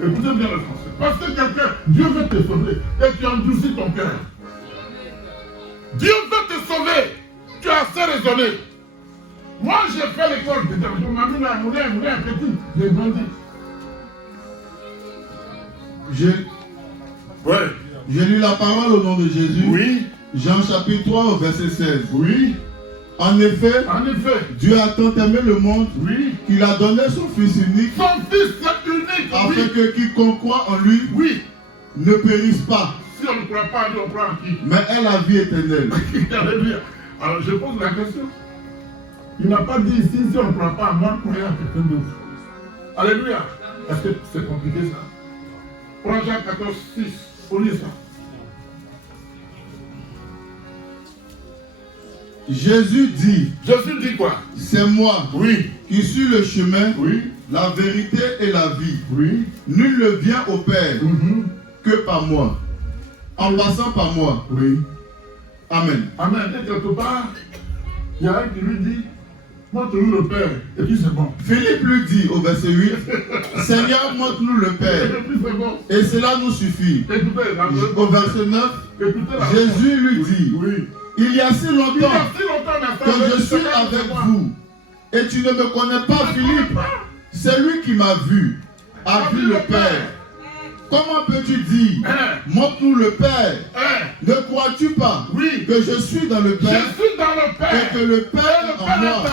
Écoutez bien le français. Parce que quelqu'un, Dieu veut te sauver et tu endurcis ton cœur. Dieu veut te sauver. Tu as assez raisonné. Moi, j'ai fait l'école. Je m'en mis là, mon petit. J'ai grandi. J'ai lu la parole au nom de Jésus. Oui. Jean chapitre 3 au verset 16. Oui. En effet, Dieu a tant aimé le monde qu'il a donné son Fils unique. Son Fils unique. Afin que quiconque croit en lui ne périsse pas. Si on ne croit pas à Dieu, on croit en qui? Mais ait la vie éternelle. Alors je pose la question. Il n'a pas dit ici, si on ne croit pas à moi, croyez à quelqu'un d'autre. Alléluia. Est-ce que c'est compliqué ça? Prends Jean 14, 6. Faut lire ça. Jésus dit quoi? C'est moi qui suis le chemin, la vérité et la vie. Nul ne vient au Père que par moi, en passant par moi. Amen. Amen. Et quelque part, il y a un qui lui dit, montre-nous le Père, et puis c'est bon. Philippe lui dit au verset 8, Seigneur, montre-nous le Père, et puis c'est bon. Et cela nous suffit. Écoutez, au verset 9, Jésus lui dit, il y a si longtemps que je suis avec vous, et tu ne me connais pas, Philippe. Celui qui m'a vu a vu le Père. Comment peux-tu dire, montre-nous le Père? Ne crois-tu pas que je suis dans le Père, et que le Père est en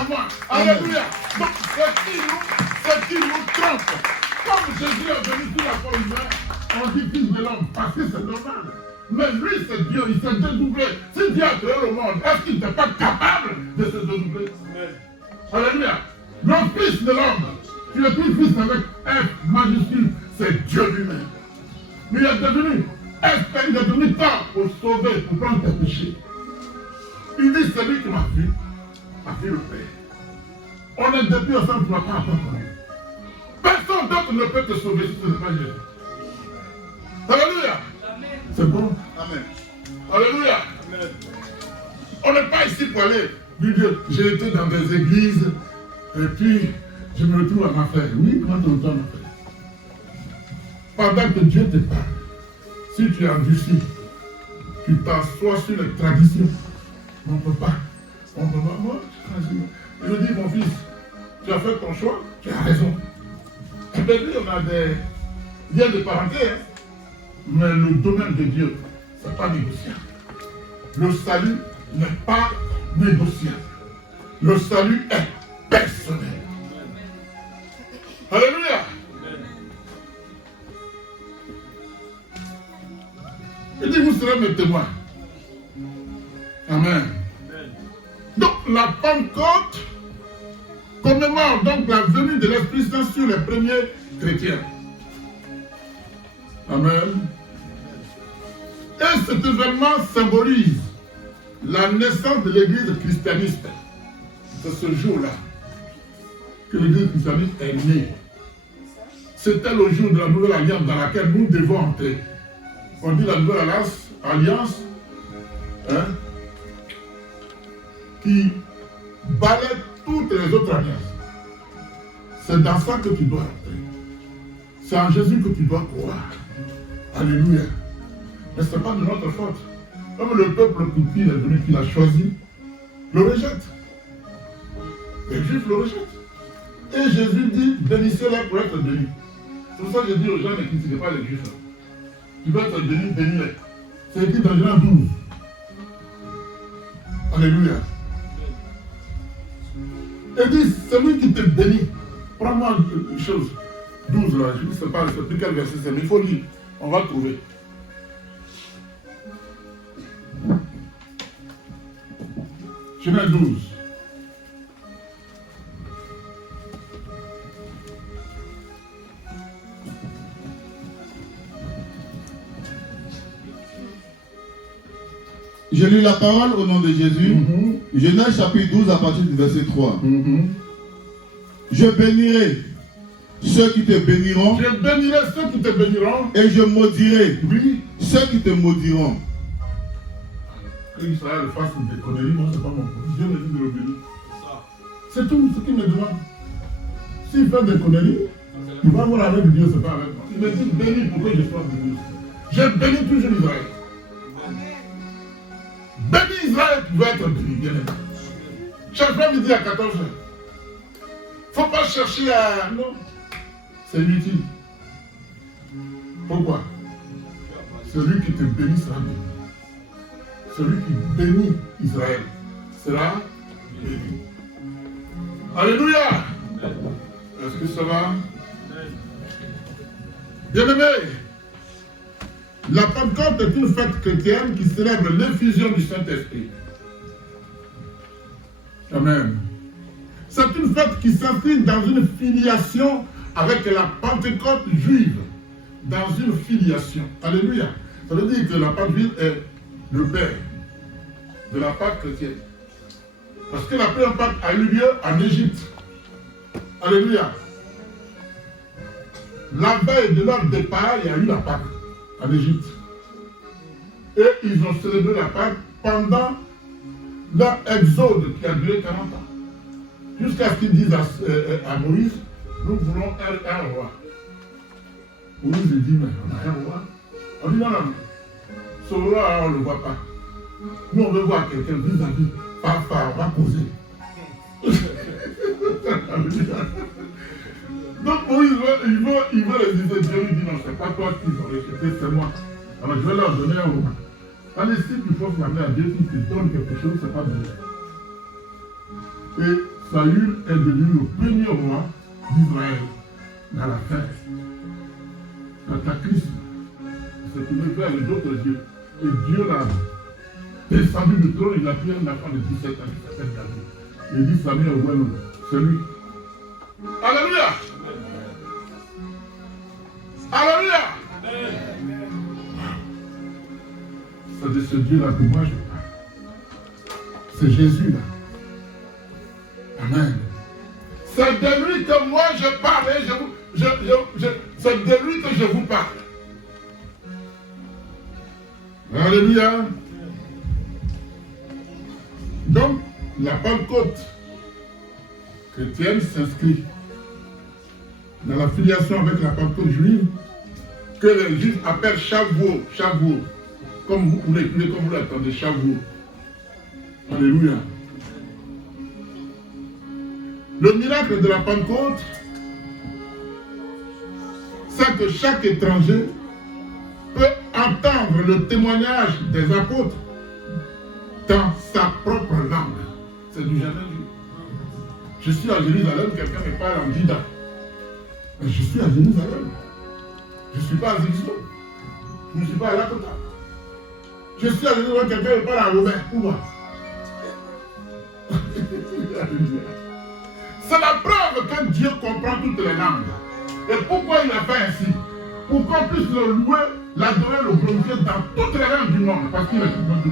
moi? Alléluia. Donc, ce qui nous trompe, comme Jésus est venu sur la forme humaine, on dit fils de l'homme, parce que c'est normal. Mais lui, c'est Dieu, il s'est dédoublé. Si Dieu a créé le monde, est-ce qu'il n'était pas capable de se dédoubler? Alléluia. Le Fils de l'homme, tu es plus fils avec F majuscule, c'est Dieu lui-même. Mais il est devenu temps pour sauver, pour prendre tes péchés. Il dit, celui qui m'a vu le Père. On est depuis ensemble, tu ne vas pas attendre. Personne d'autre ne peut te sauver si ce n'est pas Jésus. Alléluia. C'est bon? Amen. Alléluia. Amen. On n'est pas ici pour aller. J'ai été dans des églises et puis je me retrouve à ma frère. Oui, comment tu entends ma frère? Pendant que Dieu te parle, si tu es endurci, tu t'assois sur les traditions. On ne peut pas. Moi, je me dis, mon fils, tu as fait ton choix, tu as raison. Et bien, on a des liens de parenté, hein? Mais le domaine de Dieu, ce n'est pas négociable. Le salut n'est pas négociable. Le salut est personnel. Alléluia. Il dit, vous serez mes témoins. Amen. Donc la Pentecôte commémore donc la venue de l'Esprit Saint sur les premiers chrétiens. Amen. Et cet événement symbolise la naissance de l'Église christianiste. C'est ce jour-là que l'Église christianiste est née. C'était le jour de la nouvelle alliance dans laquelle nous devons entrer. On dit la nouvelle alliance hein, qui balaie toutes les autres alliances. C'est dans ça que tu dois entrer. C'est en Jésus que tu dois croire. Alléluia. Mais ce n'est pas de notre faute. Comme le peuple qui est venu, qui l'a choisi, le rejette. Les Juifs le rejettent. Et Jésus dit, bénissez-les pour être bénis. C'est pour ça que je dis aux gens, ne critiquez pas les Juifs. Tu vas être béni, bénis-les. C'est écrit dans Jean 12. Alléluia. Et dit, celui qui te bénit, prends-moi une chose. 12 là, je ne sais pas quel verset c'est, mais il faut lire. On va trouver. Genèse 12. Je lis la parole au nom de Jésus. Genèse chapitre 12 à partir du verset 3. Je bénirai ceux qui te béniront. Je bénirai ceux qui te béniront. Et je maudirai Oui. ceux qui te maudiront. Que Israël fasse des conneries, moi c'est pas mon problème. Dieu me dit de le bénir. C'est tout ce qu'il me demande. S'il fait des conneries, il va voir avec Dieu, c'est pas avec moi. Il me dit béni pour que je sois béni. Je bénis toujours Israël. Béni Israël qui veut être béni, bien aimé. Chaque fois midi à 14h. Il ne faut pas chercher à... Non. C'est inutile. Pourquoi? Celui qui te bénit sera béni. Celui qui bénit Israël sera béni. Alléluia! Est-ce que ça va? Bien-aimé, la Pentecôte est une fête chrétienne qui célèbre l'effusion du Saint-Esprit. Amen. C'est une fête qui s'inscrit dans une filiation avec la Pentecôte juive. Dans une filiation. Alléluia. Ça veut dire que la Pâque juive est le père de la Pâque chrétienne. Parce que la première Pâque a eu lieu en Égypte. Alléluia. La veille de leur départ, il y a eu la Pâque en Égypte. Et ils ont célébré la Pâque pendant leur exode qui a duré 40 ans. Jusqu'à ce qu'ils disent à Moïse, nous voulons un roi. Moïse dit, mais on a un roi. On dit, non, non, non. Ce roi, on ne le voit pas. Nous, on veut voir quelqu'un vis-à-vis. Papa, on va causer. Donc Moïse, il veut les dire, Dieu lui dit, non, c'est pas toi qui ont rejeté, c'est moi. Alors je vais leur donner un roi. En estime, il faut s'amener à Dieu qui te donne quelque chose, c'est pas bien. Et Saül est devenu le premier roi d'Israël dans la fête. Cataclysme. C'est une vers les autres dieux. Et Dieu l'a descendu du trône, il a pris un enfant de 17 ans qui s'appelle David. Il dit Samuel, ouais, c'est lui. Alléluia! Alléluia! C'est de ce Dieu-là que moi je parle. C'est Jésus-là. Amen. C'est de lui que moi je parle et c'est de lui que je vous parle. Alléluia. Donc, la Pentecôte chrétienne s'inscrit dans la filiation avec la Pentecôte juive que les Juifs appellent Shavuot, Shavuot, comme vous l'écrivez, comme vous l'attendez, Shavuot. Alléluia. Le miracle de la Pentecôte, c'est que chaque étranger peut entendre le témoignage des apôtres dans sa propre langue. C'est du jamais vu. Je suis à Jérusalem, quelqu'un me parle en Dida. Mais je suis à Jérusalem. Je ne suis pas à Zixo. Je ne suis pas à Lakota. Je suis à Jérusalem, quelqu'un me parle en Robert. Pourquoi? C'est la preuve que Dieu comprend toutes les langues. Et pourquoi il a fait ainsi? Pour qu'on puisse le louer, l'adorer, le glorifier dans toutes les langues du monde. Parce qu'il est tout le monde.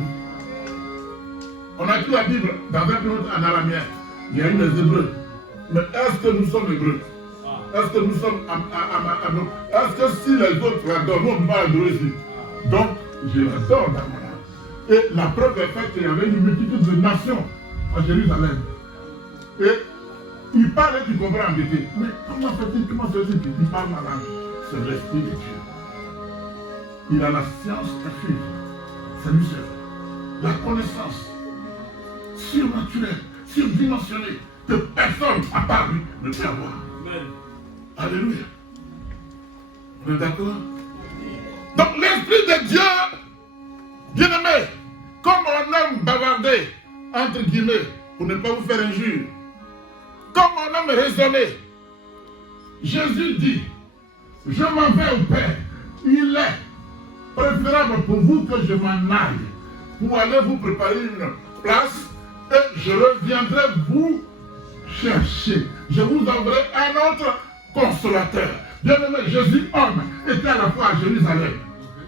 On a écrit la Bible dans un pays en araméen. Il y a eu les Hébreux. Mais est-ce que nous sommes Hébreux? Est-ce que nous sommes est-ce que si les autres l'adorent, nous on ne va pas l'adorer ici? Donc, je l'adore dans mon âme. Et la preuve est faite qu'il y avait une multitude de nations à Jérusalem. Et il parle et tu comprends en vérité. Mais comment fait-il qu'il parle ma langue? C'est l'Esprit de Dieu. Il a la science infuse. C'est lui seul. La connaissance surnaturelle, surdimensionnée, que personne à part lui ne peut avoir. Amen. Alléluia. On est d'accord? Donc l'Esprit de Dieu, bien-aimé, comme on aime bavarder, entre guillemets, pour ne pas vous faire injure, comme on aime raisonner, Jésus dit, je m'en vais au Père. Il est préférable pour vous que je m'en aille, pour aller vous préparer une place, et je reviendrai vous chercher. Je vous enverrai un autre consolateur. Bien-aimé, Jésus homme était à la fois à Jérusalem.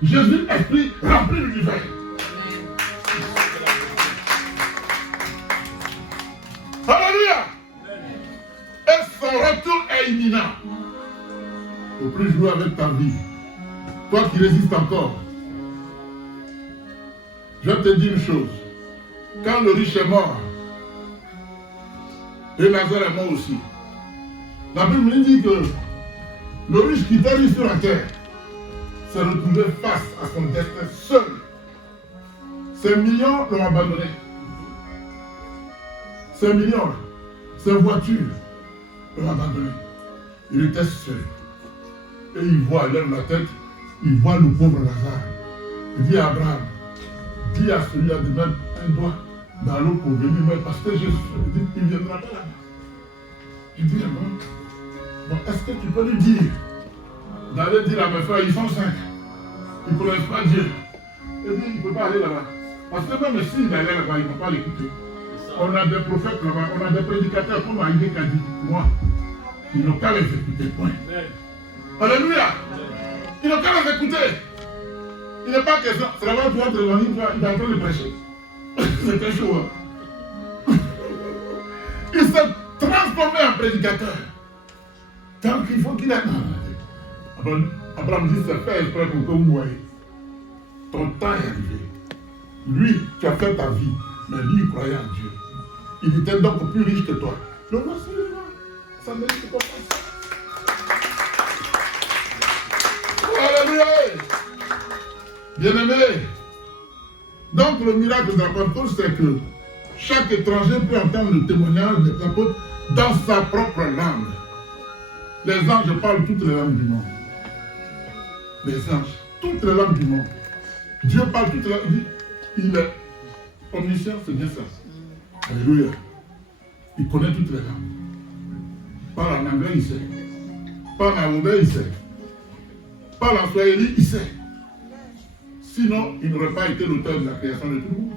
Jésus esprit remplit l'univers. Alléluia. Et son retour est imminent. Il ne faut plus jouer avec ta vie. Toi qui résistes encore. Je vais te dire une chose. Quand le riche est mort, et Lazare est mort aussi. La Bible nous dit que le riche qui était sur la terre s'est retrouvé face à son destin seul. Ses millions l'ont abandonné. Ses millions, ses voitures l'ont abandonné. Il était seul. Et il voit, il lève la tête, il voit le pauvre Lazare. Il dit à Abraham, dis à celui-là de mettre un doigt dans l'eau pour venir, mais parce que Jésus, il ne viendra pas là-bas. Il dit, bon, est-ce que tu peux lui dire, d'aller dire à mes frères, ils sont 5, ils ne connaissent pas Dieu. Il dit, il ne peut pas aller là-bas. Parce que même s'il allait là-bas, ils ne vont pas l'écouter. On a des prophètes là-bas, on a des prédicateurs comme Aïdé qui a dit, moi, ils n'ont qu'à les écouter, point. Alléluia. Ils n'ont qu'à les écouter. Il n'est pas question, c'est là-bas tu vas te réunir, il est en train de prêcher. C'était chaud. Hein? Il s'est transformé en prédicateur. Tant qu'il faut qu'il ait. Abraham dit, c'est fait exprès pour que vous voyez. Ton temps est arrivé. Lui, tu as fait ta vie, mais lui, il croyait en Dieu. Il était donc plus riche que toi. Le voici là. Ça mérite pas ça. Alléluia. Bien-aimé. Donc le miracle de la Pentecôte, c'est que chaque étranger peut entendre le témoignage des apôtres dans sa propre langue. Les anges parlent toutes les langues du monde. Les anges, toutes les langues du monde. Dieu parle toutes les langues. Il est omniscient, c'est bien ça. Alléluia. Il connaît toutes les langues. Parle en anglais, il sait. Parle en anglais, il sait. Parle en swahili, il sait. Sinon, il n'aurait pas été l'auteur de la création de tout le monde.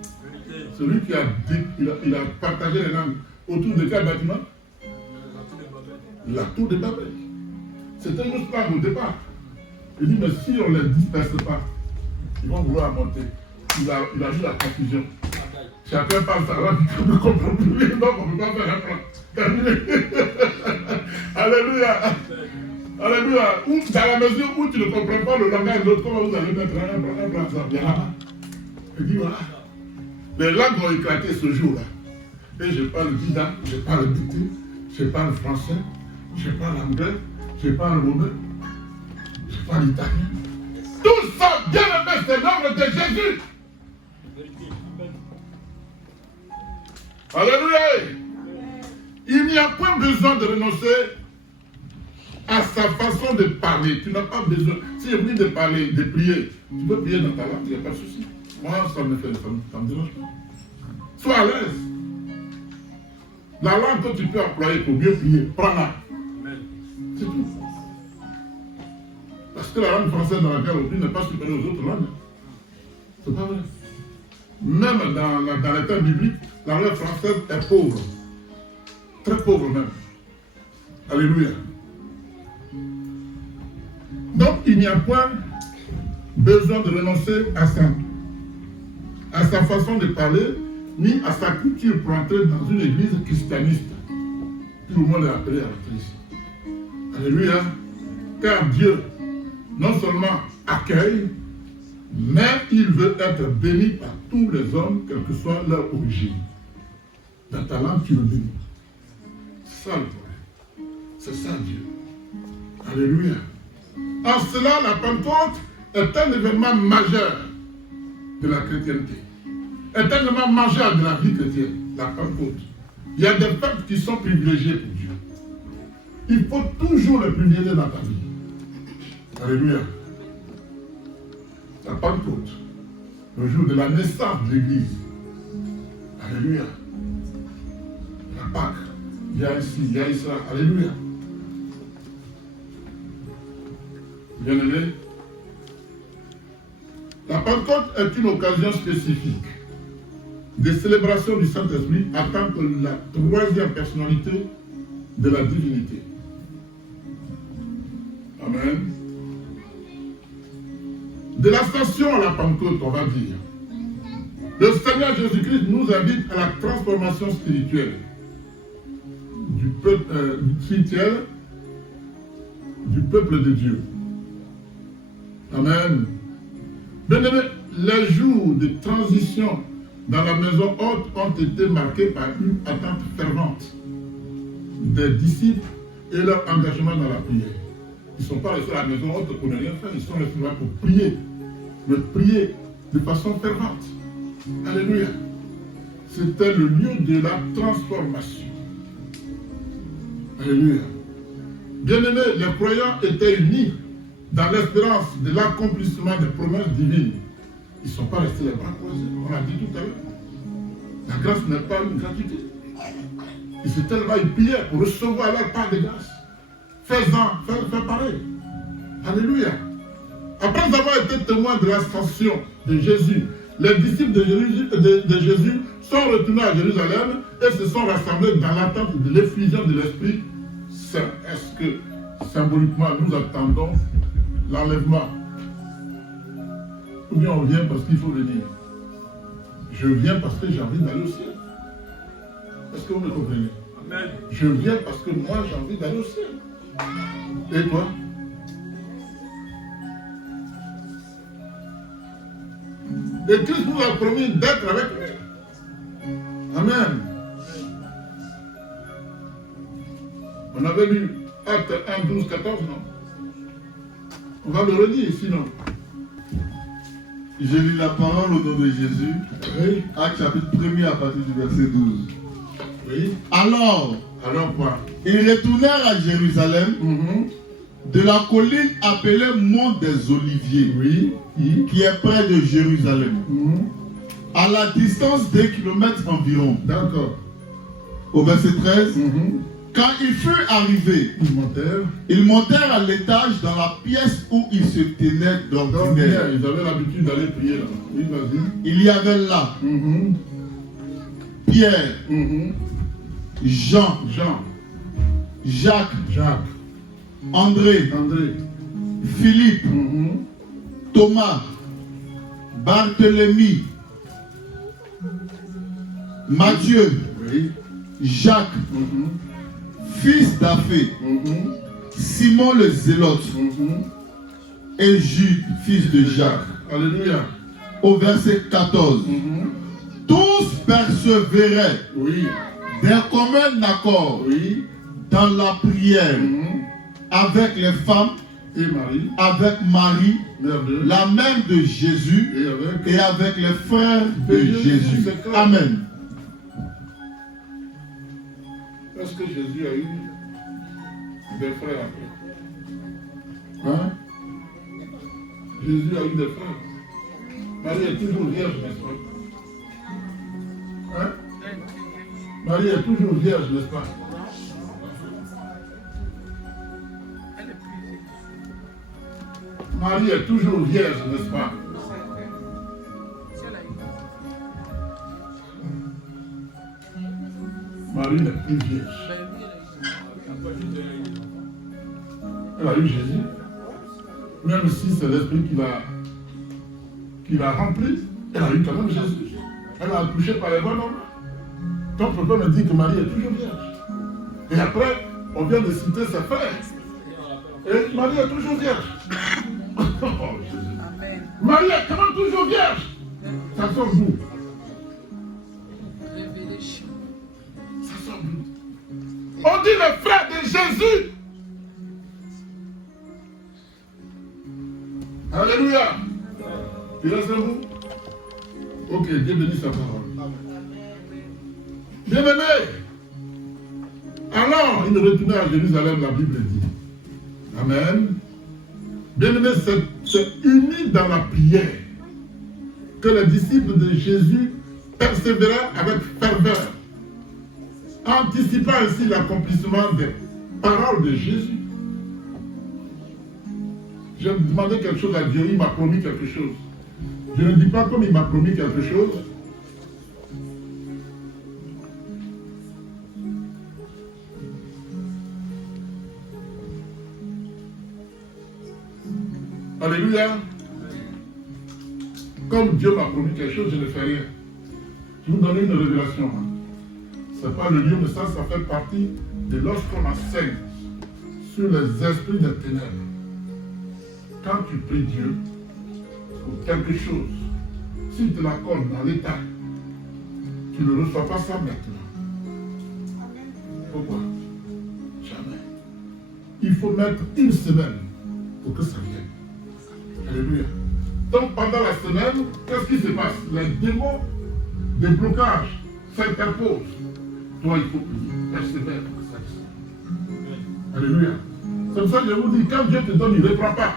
Celui qui a dit, il a partagé les langues autour de quel bâtiment? La tour de Babel. C'était une autre langue au départ. Il dit, mais si on ne les disperse pas, ils vont vouloir monter. Il a vu la confusion. Chacun parle sa langue, on ne comprend plus, donc on ne peut pas faire un plan. Terminé. Alléluia. Alléluia. Dans la mesure où tu ne comprends pas le langage de l'autre, comment vous allez mettre un plan ensemble? Bien là-bas. Il dit voilà. Les langues ont éclaté ce jour-là. Et je parle dida, je parle bité, je parle français, je parle anglais, je parle roumain, je parle italien. Tout ça, bien aimé, c'est l'œuvre de Jésus. Alléluia. Il n'y a point besoin de renoncer à sa façon de parler. Tu n'as pas besoin. Si il de parler, de prier, tu peux prier dans ta langue, il n'y a pas de souci. Moi, ça me fait, ça me dérange pas. Sois à l'aise. La langue que tu peux employer pour bien prier, prends-la. C'est tout. Parce que la langue française dans laquelle on prie n'est pas supérieure aux autres langues. C'est pas vrai. Même dans les termes bibliques, la langue française est pauvre. Très pauvre même. Alléluia. Donc, il n'y a point besoin de renoncer à sa façon de parler, ni à sa culture pour entrer dans une église christianiste. Tout le monde est appelé à entrer ici. Alléluia. Car Dieu, non seulement accueille, mais il veut être béni par tous les hommes, quelle que soit leur origine. Dans ta langue, tu le bénis. C'est ça le problème. C'est ça Dieu. Alléluia. En cela, la Pentecôte est un événement majeur de la chrétienté. Est un événement majeur de la vie chrétienne, la Pentecôte. Il y a des peuples qui sont privilégiés pour Dieu. Il faut toujours les privilégier dans ta vie. Alléluia. La Pentecôte, le jour de la naissance de l'Église. Alléluia. La Pâque, il y a ici, il y a Israël. Alléluia. Bien-aimé, la Pentecôte est une occasion spécifique de célébration du Saint-Esprit en tant que la troisième personnalité de la divinité. Amen. De l'ascension à la Pentecôte, on va dire, le Seigneur Jésus-Christ nous invite à la transformation spirituelle du peuple spirituel du peuple de Dieu. Amen. Bien-aimés, les jours de transition dans la maison haute ont été marqués par une attente fervente des disciples et leur engagement dans la prière. Ils ne sont pas restés à la maison haute pour ne rien faire, ils sont restés là pour prier, mais prier de façon fervente. Alléluia. C'était le lieu de la transformation. Alléluia. Bien-aimés, les croyants étaient unis dans l'espérance de l'accomplissement des promesses divines. Ils ne sont pas restés les bras croisés. On l'a dit tout à l'heure. La grâce n'est pas une gratuité. Ils étaient là, ils priaient pour recevoir leur part de grâce. Fais pareil. Alléluia. Après avoir été témoins de l'ascension de Jésus, les disciples de Jésus sont retournés à Jérusalem et se sont rassemblés dans l'attente de l'effusion de l'Esprit Saint. Est-ce que symboliquement nous attendons l'enlèvement? Ou bien on vient parce qu'il faut venir? Je viens parce que j'ai envie d'aller au ciel. Est-ce que vous me comprenez? Amen. Je viens parce que moi j'ai envie d'aller au ciel. Et toi? Et Christ nous a promis d'être avec lui. Amen. On avait lu Acte 1, 12, 14, non? On va le redire sinon. Je lis la parole au nom de Jésus. Oui. Acte chapitre 1er à partir du verset 12. Oui. Alors quoi? ils retournèrent à Jérusalem de la colline appelée Mont des Oliviers, Oui. qui est près de Jérusalem, à la distance d'1 kilomètre environ. D'accord. Au verset 13, quand ils furent arrivés, ils montèrent à l'étage dans la pièce où ils se tenaient d'ordinaire. Ils avaient l'habitude d'aller prier là. Oui, vas-y. Il y avait là Pierre, Jean, Jacques, André, Philippe, Thomas, Barthélemy, Matthieu, Oui. Jacques, fils d'Aphée, Simon le Zélote et Jude, fils de Jacques. Alléluia. Au verset 14, tous persévéraient Oui. d'un commun accord Oui. dans la prière avec les femmes, Et Marie. avec Marie, Mère de. la mère de Jésus, Et avec. et avec les frères de Jésus. c'est clair. Amen. Est-ce que Jésus a eu des frères après? Hein? Jésus a eu des frères. Marie est toujours vierge, n'est-ce pas? Hein? Marie est toujours vierge, n'est-ce pas? Marie est toujours vierge, n'est-ce pas? Marie n'est plus vierge. Elle a eu Jésus. Même si c'est l'esprit qui l'a rempli, elle a eu quand même Jésus. Elle a accouché par les voies normales. Donc, on peut me dire que Marie est toujours vierge. Et après, on vient de citer ses frères. Et Marie est toujours vierge. Oh, Jésus. Marie est quand même toujours vierge. Ça sort d'où? Ça sort d'où? On dit le frère de Jésus. Alléluia. Tu restes vous? Ok, Dieu bénit sa parole. Bien-aimés, alors il retournait à Jérusalem, la Bible dit. Amen. Bien-aimés, c'est uni dans la prière que les disciples de Jésus persévéraient avec ferveur, anticipant ainsi l'accomplissement des paroles de Jésus. Je demandais quelque chose à Dieu, il m'a promis quelque chose. Je ne dis pas comme il m'a promis quelque chose. Alléluia. Comme Dieu m'a promis quelque chose, je ne fais rien. Je vous donne une révélation. Ce n'est pas le lieu, mais ça fait partie de lorsqu'on enseigne sur les esprits des ténèbres. Quand tu pries Dieu pour quelque chose, s'il te l'accorde dans l'état, tu ne reçois pas ça maintenant. Pourquoi? Jamais. Il faut mettre une semaine pour que ça vienne. Alléluia. Donc pendant la semaine, qu'est-ce qui se passe? Les démons de blocage s'interposent. Toi, il faut prier. Persévère pour que ça descende. Alléluia. C'est pour ça que je vous dis, quand Dieu te donne, il ne reprend pas.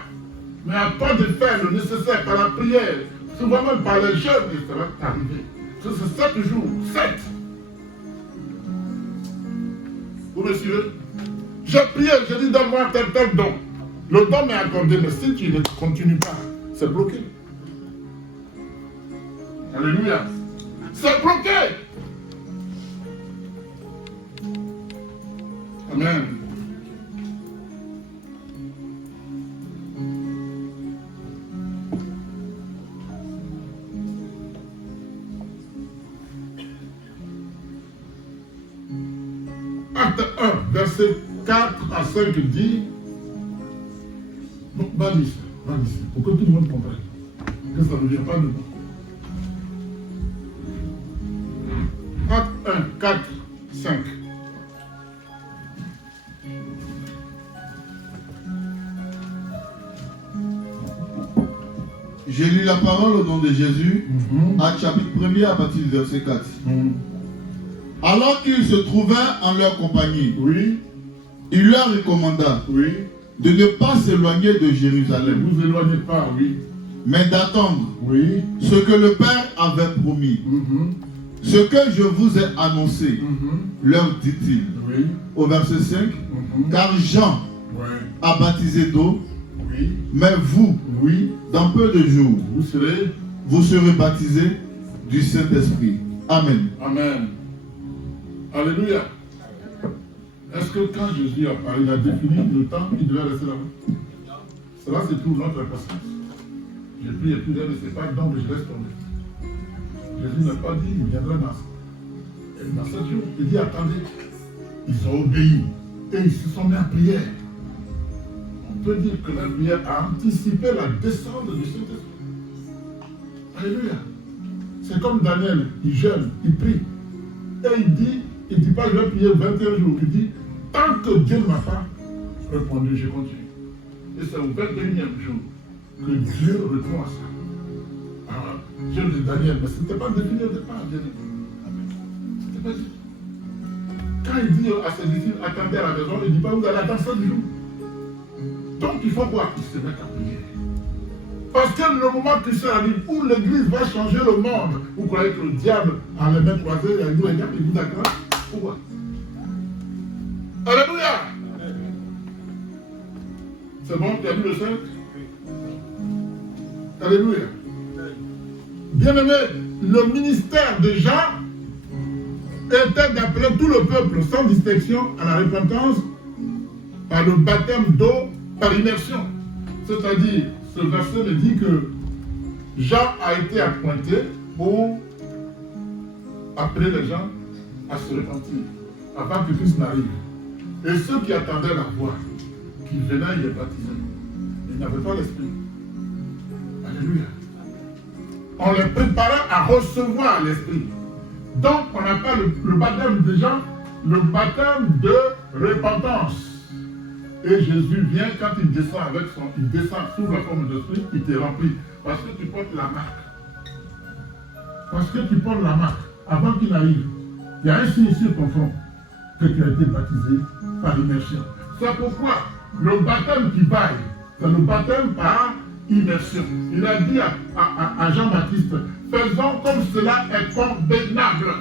Mais à toi de faire le nécessaire par la prière, souvent même par les jeûnes, et ça va t'arriver. C'est 7 jours. 7. Vous me suivez? J'ai prié, j'ai dit donne-moi tel don. Le don m'est accordé, mais si tu ne continues pas, c'est bloqué. Alléluia. C'est bloqué. Amen. Acte 1, verset 4 à 5 dit, va ici, pour que tout le monde comprenne, que ça ne vient pas de moi. Acte 1, 4, 5. J'ai lu la parole au nom de Jésus, Acte chapitre 1er à partir du verset 4. Alors qu'ils se trouvaient en leur compagnie, Oui, il leur recommanda oui. de ne pas s'éloigner de Ne Jérusalem, vous éloignez pas, oui. mais d'attendre Oui. ce que le Père avait promis. Ce que je vous ai annoncé, leur dit-il. Oui. Au verset 5, car Jean Oui. a baptisé d'eau, Oui. mais vous, Oui. dans peu de jours, Vous serez. serez baptisés du Saint-Esprit. Amen. Amen. Alléluia. Est-ce que quand Jésus a parlé, il a défini le temps qu'il devait rester là-bas? Cela, c'est tout notre patience. J'ai pris et puis je ne sais pas, donc je laisse tomber. Jésus n'a pas dit, il viendra dans 7 jours. Il dit, attendez. Ils ont obéi et ils se sont mis en prière. On peut dire que la prière a anticipé la descente du Saint-Esprit. Alléluia. C'est comme Daniel, il jeûne, il prie. Et il dit pas je vais prier 21 jours. Il dit, tant que Dieu ne m'a pas répondu, je continue. Et c'est au 21e jour que Dieu répond à ça. Alors, Dieu dit Daniel, mais ce n'était pas défini au départ. Dieu dit, c'était pas dit. Quand il dit à ses disciples, attendez à la maison, il ne dit pas, vous allez attendre 7 jours. Donc il faut quoi? Il se met à prier. Parce que le moment qui arrive où l'église va changer le monde, vous croyez que le diable a les mains croisées et il dit, regarde, il vous aggrave. Pourquoi? Alléluia! C'est bon, tu as lu le 5? Alléluia! Bien-aimé, le ministère de Jean était d'appeler tout le peuple sans distinction à la repentance par le baptême d'eau par immersion. C'est-à-dire, ce verset me dit que Jean a été appointé pour appeler les gens à se repentir avant que Christ n'arrive. Et ceux qui attendaient la voix, qui venaient y les baptiser, ils n'avaient pas l'esprit. Alléluia. On les préparait à recevoir l'esprit. Donc on appelle le baptême de Jean le baptême de repentance. Et Jésus vient, quand il descend il descend sous la forme d'esprit, il te remplit. Parce que tu portes la marque. Parce que tu portes la marque. Avant qu'il arrive, il y a un signe sur ton front que tu as été baptisé par immersion. C'est pourquoi le baptême qui vaille, c'est le baptême par immersion. Il a dit à Jean-Baptiste, faisons comme cela est convenable.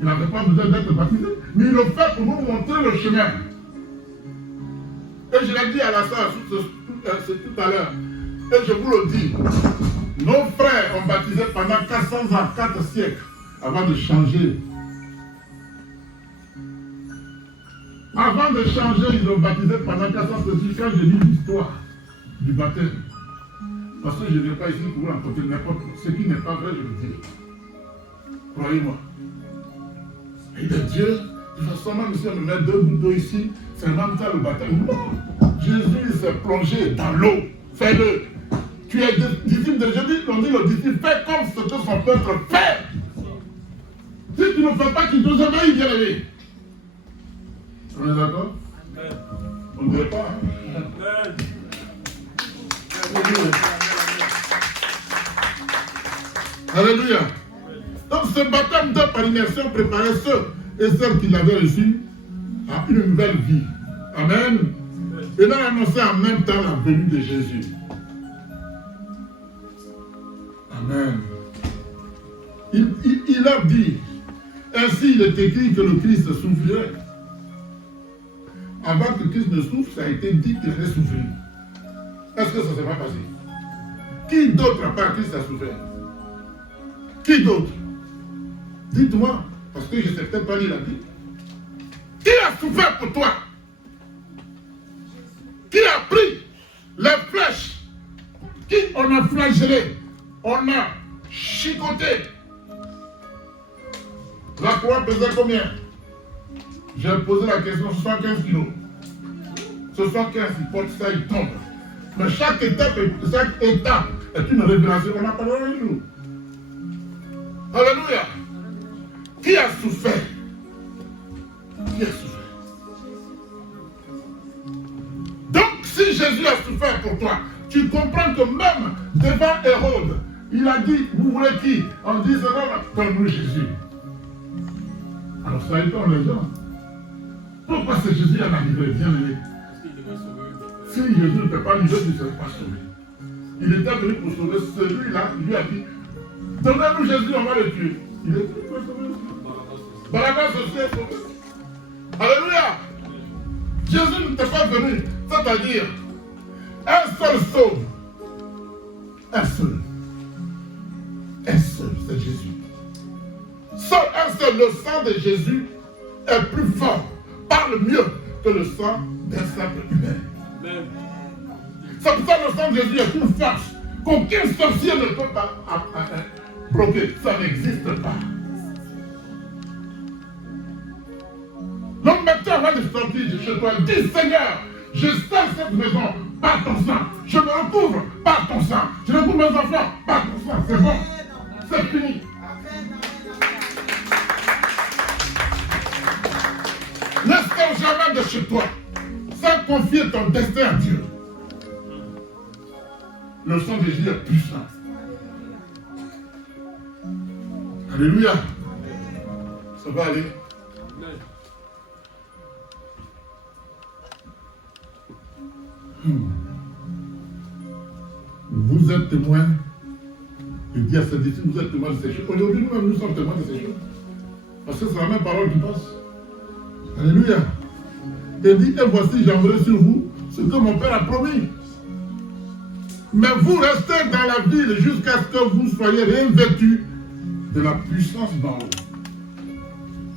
Il n'avait pas besoin d'être baptisé, mais il le fait pour nous montrer le chemin. Et je l'ai dit à la sœur tout à l'heure, et je vous le dis, nos frères ont baptisé pendant 400 ans, 4 siècles, avant de changer. Avant de changer, ils ont baptisé pendant 400 ans. Quand je lis l'histoire du baptême, parce que je ne viens pas ici pour vous raconter n'importe ce qui n'est pas vrai, je le dis. Croyez-moi. Et de Dieu, De toute façon, même si on me met 2 gouttes d'eau ici, c'est même ça le baptême. Non. Jésus s'est plongé dans l'eau. Fais-le. Tu es disciple de Jésus, on dit le disciple fait comme ce que son peuple fait. Si tu ne fais pas, tu te obéis, bien aimé. On est d'accord? On ne dirait pas. Alléluia. Donc ce baptême d'eau par immersion préparait ceux et celles qui l'avaient reçu à une nouvelle vie. Amen. Et il a annoncé en même temps la venue de Jésus. Amen. Il a dit, ainsi il est écrit que le Christ souffrirait. Avant que Christ ne souffre, ça a été dit qu'il allait souffrir. Est-ce que ça ne s'est pas passé? Qui d'autre à part Christ a souffert? Qui d'autre? Dites-moi, parce que je ne sais peut-être pas lire la Bible. Qui a souffert pour toi? Qui a pris les flèches? Qui on a flagellé? On a chicoté. La croix pesait combien? J'ai posé la question, 75 kilos. 75, il porte ça, il tombe. Mais chaque étape est une révélation. On a parlé un jour. Alléluia. Qui a souffert? Qui a souffert? Donc, si Jésus a souffert pour toi, tu comprends que même devant Hérode, il a dit, vous voulez qui? On dit, c'est là, donne-nous Jésus. Alors ça étonne les gens. Pourquoi c'est Jésus en a livré, bien aimé? Si Jésus ne peut pas livrer, il ne serait pas sauvé. Il était venu pour sauver celui-là, il lui a dit, donnez-nous Jésus, on va le tuer. Il est venu pour sauver. Barabbas aussi est sauvé. Alléluia. Jésus ne t'est pas venu, c'est-à-dire, un seul sauve. Un seul. Un seul, c'est Jésus. Seul, un seul, le sang de Jésus est plus fort, parle mieux que le sang d'un simple humain. C'est pour ça que le sang de Jésus est plus fort qu'aucun sorcier ne peut pas bloquer. Ça n'existe pas. Donc maintenant, avant de sortir de chez toi, dis Seigneur, je sers cette maison par ton sang. Je me recouvre par ton sang. Je recouvre mes enfants par ton sang. C'est bon. C'est fini. Ne sors jamais de chez toi sans confier ton destin à Dieu. Le sang de Jésus est puissant. Alléluia. Ça va aller. Vous êtes témoins. Je dis à ces disciples, vous êtes témoins de ces choses. Aujourd'hui, nous-mêmes, nous sommes témoins de ces choses. Parce que c'est la même parole qui passe. Alléluia. Et dit, et voici, j'enverrai sur vous ce que mon Père a promis. Mais vous restez dans la ville jusqu'à ce que vous soyez revêtus de la puissance d'en haut.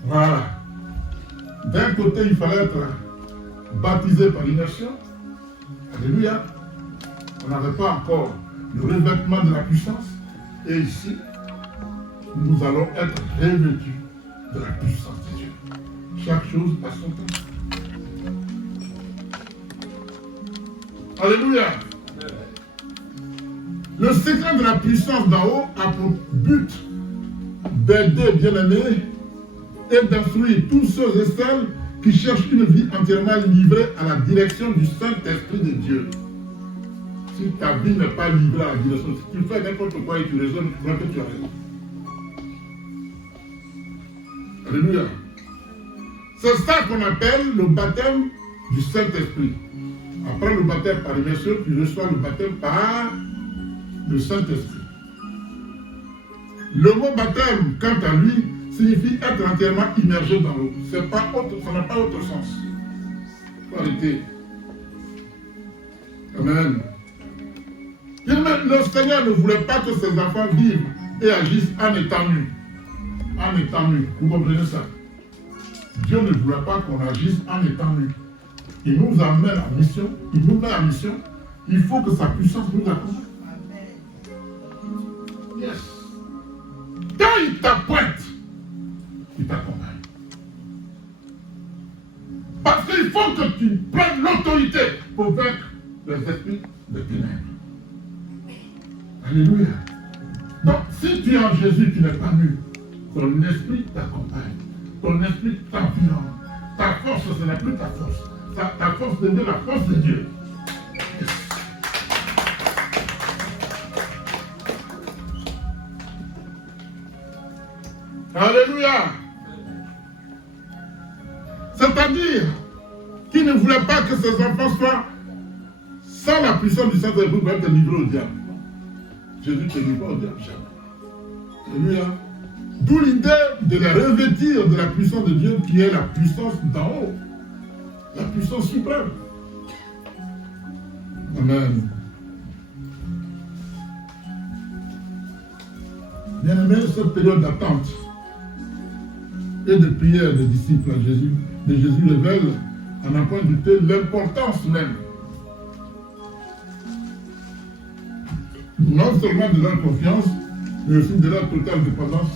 Voilà. D'un côté, il fallait être baptisé par l'immersion. Alléluia. On n'avait pas encore le revêtement de la puissance. Et ici, nous allons être revêtus de la puissance de Dieu. Chaque chose à son temps. Alléluia. Le secret de la puissance d'en haut a pour but d'aider bien-aimés et d'instruire tous ceux et celles qui cherchent une vie entièrement livrée à la direction du Saint-Esprit de Dieu. Si ta vie n'est pas livrée à la direction, si tu fais n'importe quoi et tu raisonnes, tu crois que tu as raison. Alléluia. C'est ça qu'on appelle le baptême du Saint-Esprit. Après le baptême par immersion, tu reçois le baptême par le Saint-Esprit. Le mot baptême, quant à lui, signifie être entièrement immergé dans l'eau. Ça n'a pas autre sens. Il faut arrêter. Amen. Le Seigneur ne voulait pas que ses enfants vivent et agissent en étant nus. En étant nus. Vous comprenez ça? Dieu ne voulait pas qu'on agisse en étant nus. Il nous amène à mission. Il nous met à mission. Il faut que sa puissance nous accompagne. Yes. Quand il t'appointe, il t'accompagne. il faut que tu prennes l'autorité pour vaincre les esprits de ténèbres. Alléluia. Donc, si tu es en Jésus, tu n'es pas mûr. Ton esprit t'accompagne. Ton esprit t'environne. Ta force, ce n'est plus ta force. Ta force devient la force de Dieu. Alléluia. C'est-à-dire qu'il ne voulait pas que ses enfants soient sans la puissance du Saint-Esprit pour être livrés au diable. Jésus ne te livre pas au diable jamais. Alléluia. D'où l'idée de les revêtir de la puissance de Dieu qui est la puissance d'en haut. La puissance suprême. Amen. Bien aimé, cette période d'attente et de prière des disciples à Jésus, de Jésus révèle, à n'en point douter, l'importance même. Non seulement de leur confiance, mais aussi de leur totale dépendance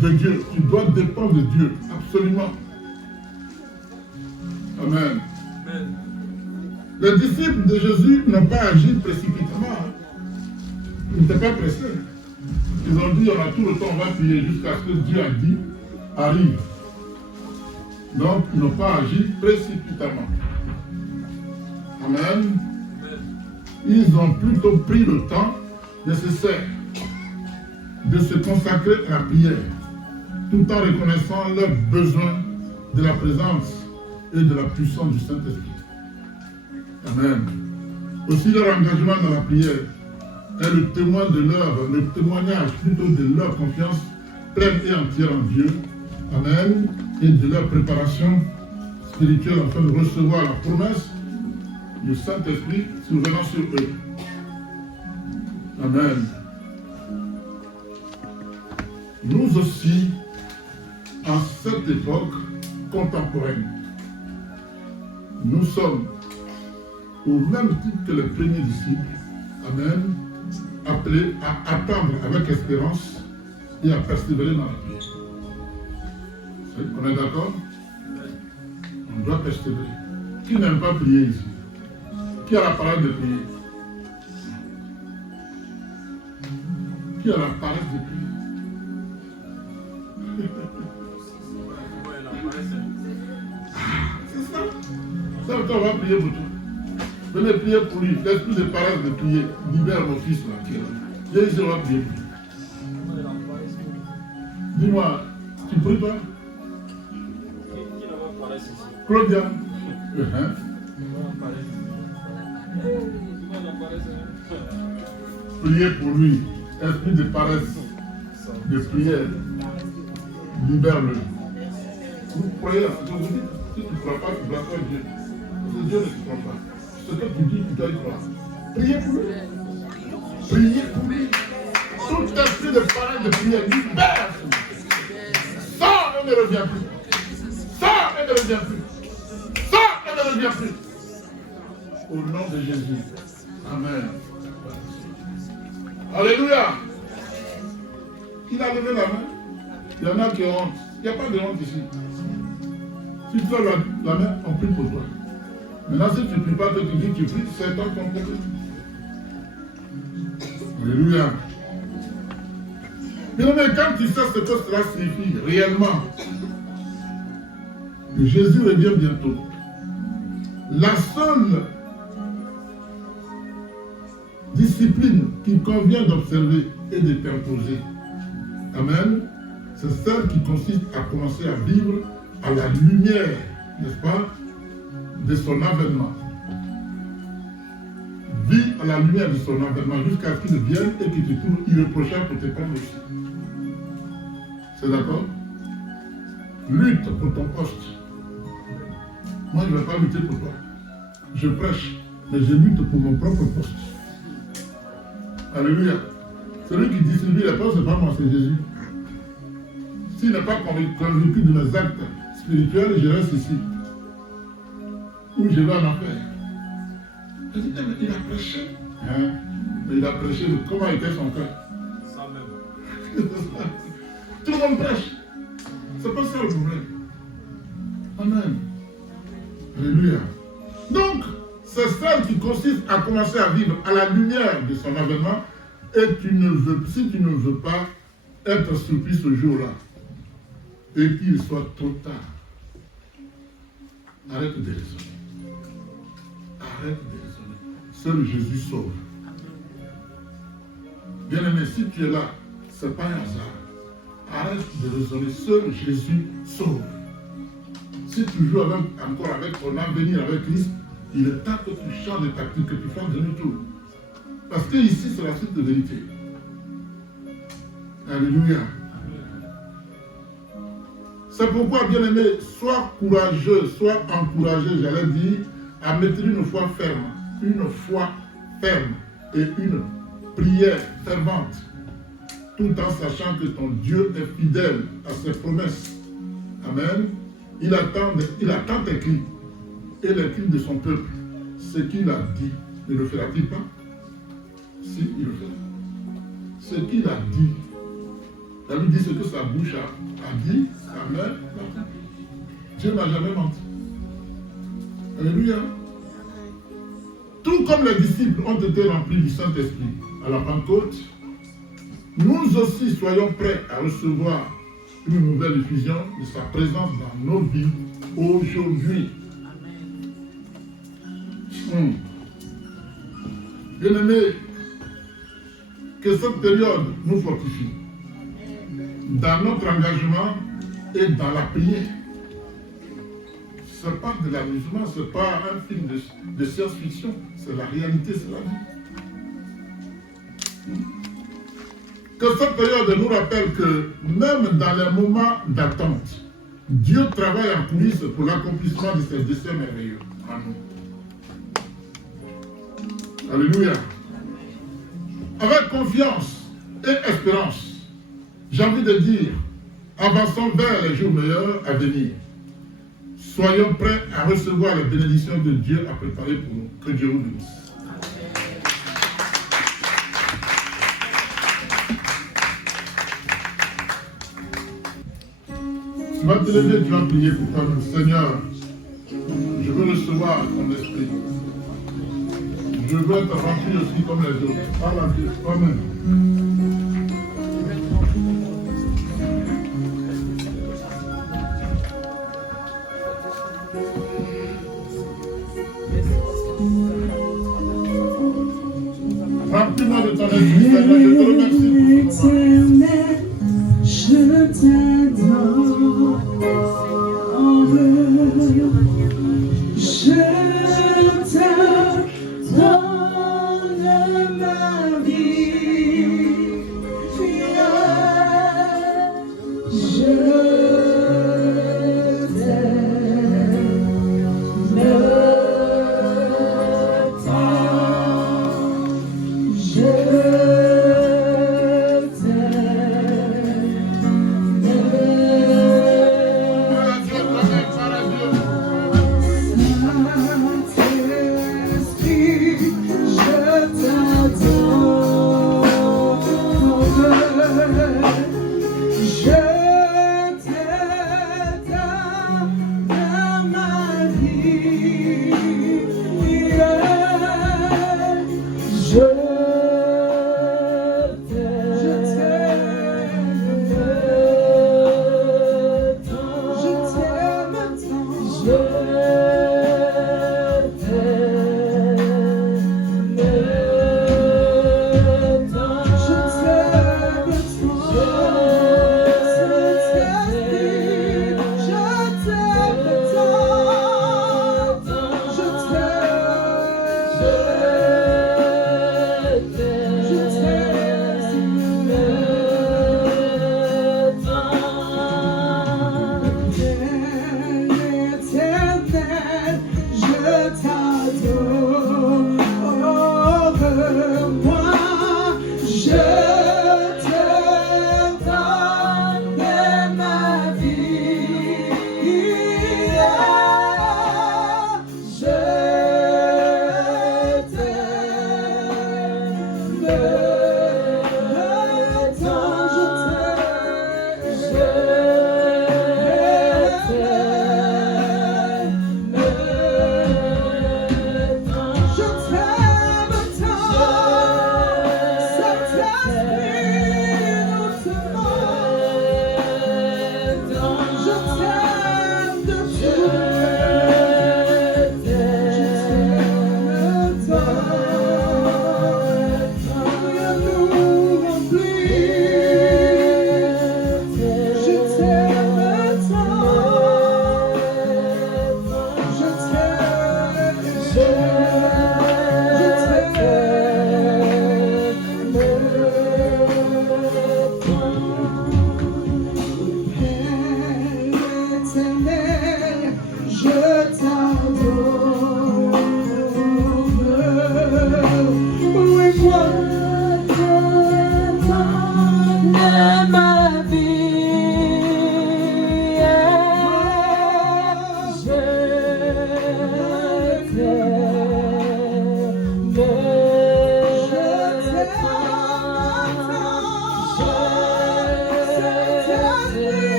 de Dieu. Tu dois dépendre de Dieu, absolument. Amen. Amen. Les disciples de Jésus n'ont pas agi précipitamment. Ils n'étaient pas pressés. Ils ont dit, on a tout le temps, on va prier jusqu'à ce que Dieu a dit, arrive. Donc, ils n'ont pas agi précipitamment. Amen. Ils ont plutôt pris le temps nécessaire de se consacrer à la prière, tout en reconnaissant leur besoin de la présence et de la puissance du Saint-Esprit. Amen. Aussi leur engagement dans la prière est le témoignage plutôt de leur confiance pleine et entière en Dieu. Amen. Et de leur préparation spirituelle afin de recevoir la promesse du Saint-Esprit survenant sur eux. Amen. Nous aussi, en cette époque contemporaine, nous sommes au même titre que les premiers disciples, amen, appelés à attendre avec espérance et à persévérer dans la prière. On est d'accord? On doit persévérer. Qui n'aime pas prier ici? Qui a la parole de prier? Qui a la parole de prier? C'est ça. Ça, on va prier pour toi. Venez prier pour lui. L'esprit de parole de prier. Libère mon fils là. Viens ici, on va prier pour lui. Dis-moi, tu pries toi? Qui n'a pas parlé ici? Claudia. Priez pour lui. Esprit de paresse, de prière. Libère-le. Vous croyez à ce que vous dites. Si tu ne crois pas, tu dois faire Dieu. Parce que Dieu ne te croit pas. Ce que tu dis, tu dois y croire. Priez pour lui. Priez pour lui. Tout esprit de parole de prière, libère. Sors et ne reviens plus. Sors et ne reviens plus. Sors et ne reviens plus. Au nom de Jésus. Amen. Alléluia. Il a levé la main. Il y en a qui ont honte. Il n'y a pas de honte ici. Si tu lèves la main, on prie pour toi. Maintenant, si tu ne pries pas, que tu dis que tu pries, c'est ton problème. Alléluia. Mais quand tu sais ce que cela signifie réellement, que Jésus revient bientôt, la seule discipline qu'il convient d'observer et de t'imposer, amen, c'est celle qui consiste à commencer à vivre à la lumière, n'est-ce pas, de son avènement. Vis à la lumière de son avènement jusqu'à ce qu'il vienne et qu'il te trouve irréprochable pour tes peines aussi. C'est d'accord? Lutte pour ton poste. Moi, je ne vais pas lutter pour toi. Je prêche, mais je lutte pour mon propre poste. Alléluia. Celui qui distribue les postes, ce n'est pas moi, c'est Jésus. S'il n'est pas convaincu de mes actes spirituels, je reste ici. Ou je vais en enfer. Il a prêché. Hein? Mais il a prêché de comment était son cœur. Ça même. Tout le monde prêche. C'est pas ça le problème. Amen. Alléluia. Donc, c'est celle qui consiste à commencer à vivre à la lumière de son avènement. Et si tu ne veux pas être surpris ce jour-là, et qu'il soit trop tard, arrête de raisonner. Arrête de raisonner. Seul Jésus sauve. Bien-aimé, si tu es là, ce n'est pas un hasard. Arrête de raisonner. Seul Jésus sauve. Si tu joues encore avec ton avenir avec Christ, il est temps que tu changes de tactique, que tu fasses demi-tour. Parce que ici, c'est la suite de vérité. Alléluia. C'est pourquoi, bien-aimé, sois courageux, sois encouragé, j'allais dire, à mettre une foi ferme et une prière fervente, tout en sachant que ton Dieu est fidèle à ses promesses. Amen. Il attend tes cris et les cris de son peuple. Ce qu'il a dit, ne le fera-t-il pas? Si, il le fera. Ce qu'il a dit, la Bible dit ce que sa bouche a dit, sa main l'a fait. Dieu n'a jamais menti. Alléluia. Tout comme les disciples ont été remplis du Saint-Esprit à la Pentecôte, nous aussi soyons prêts à recevoir une nouvelle effusion de sa présence dans nos vies aujourd'hui. Bien-aimés, que cette période nous fortifie dans notre engagement et dans la prière. Ce n'est pas de l'amusement, ce n'est pas un film de science-fiction, c'est la réalité, c'est la vie. Que cette période nous rappelle que même dans les moments d'attente, Dieu travaille en coulisses pour l'accomplissement de ses desseins merveilleux en nous. Alléluia. Avec confiance et espérance, j'ai envie de dire, avançons vers les jours meilleurs à venir. Soyons prêts à recevoir les bénédictions de Dieu à préparer pour nous. Que Dieu vous bénisse. Tu vas te lever, tu vas prier pour toi-même. Seigneur, je veux recevoir ton esprit. Je veux être rempli aussi comme les autres. Parle à Dieu, toi-même. Remplis-moi de ton esprit, Seigneur, je te remercie pour ce moment. Je t'adore, je te donne ma vie,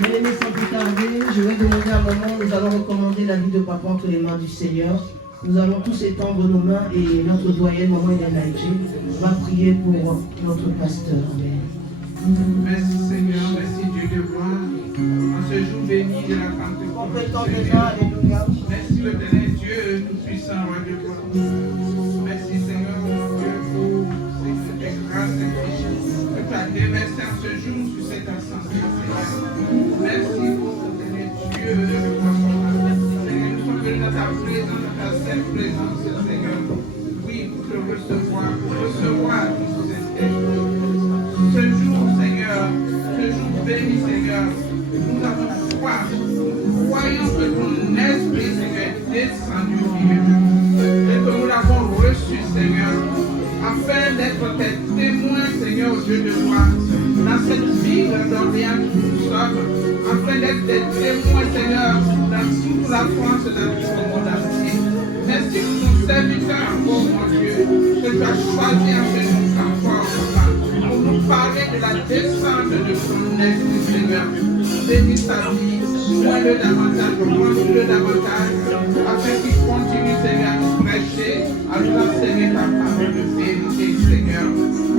Bien-aimés, sans plus tarder, je vais demander un moment, nous allons recommander la vie de papa entre les mains du Seigneur. Nous allons tous étendre nos mains et notre doyenne, maman Hélène Naïdji, va prier pour notre pasteur. Amen. Merci Seigneur, merci Dieu de gloire. En ce jour béni de la Pentecôte, Seigneur. Merci le Thénèbre Dieu, tout-puissant, roi de gloire. Merci Seigneur, mon Dieu, pour cette grâce et que tu as déversé en ce jour sur cette assemblée, Seigneur. Merci pour le Thénèbre Dieu de gloire. Seigneur, nous sommes venus dans ta présence, dans ta sainte présence, Seigneur. Oui, pour te recevoir, pour recevoir tout cet esprit. Ce jour, Seigneur, ce jour béni, Seigneur, nous avons foi. Nous croyons que ton esprit, Seigneur, est descendu et que nous l'avons reçu, Seigneur, afin d'être tes témoins, Seigneur, Dieu de gloire, dans cette ville d'Orléans où nous sommes, afin d'être tes témoins, Seigneur, dans toute la France, dans tout le monde entier. Merci pour ton serviteur encore, mon Dieu, que tu as choisi en ce jour encore, Papa. Nous parler de la descente de ton esprit, Seigneur. Bénis sa vie, sois-le davantage, rends-le davantage, afin qu'il continue, Seigneur, à nous prêcher, à nous enseigner ta parole de vérité, Seigneur.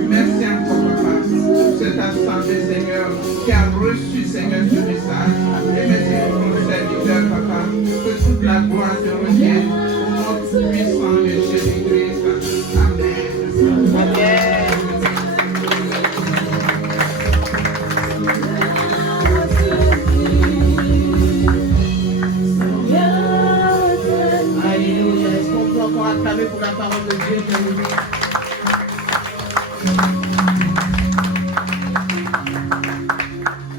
Merci encore, Papa, pour cette assemblée, Seigneur, qui a reçu, Seigneur, ce message. Et merci pour ton serviteur, Papa, que toute la gloire te revienne, au nom puissant de Jésus-Christ. Amen. Amen. Acclamer pour la parole de Dieu, bien-aimé.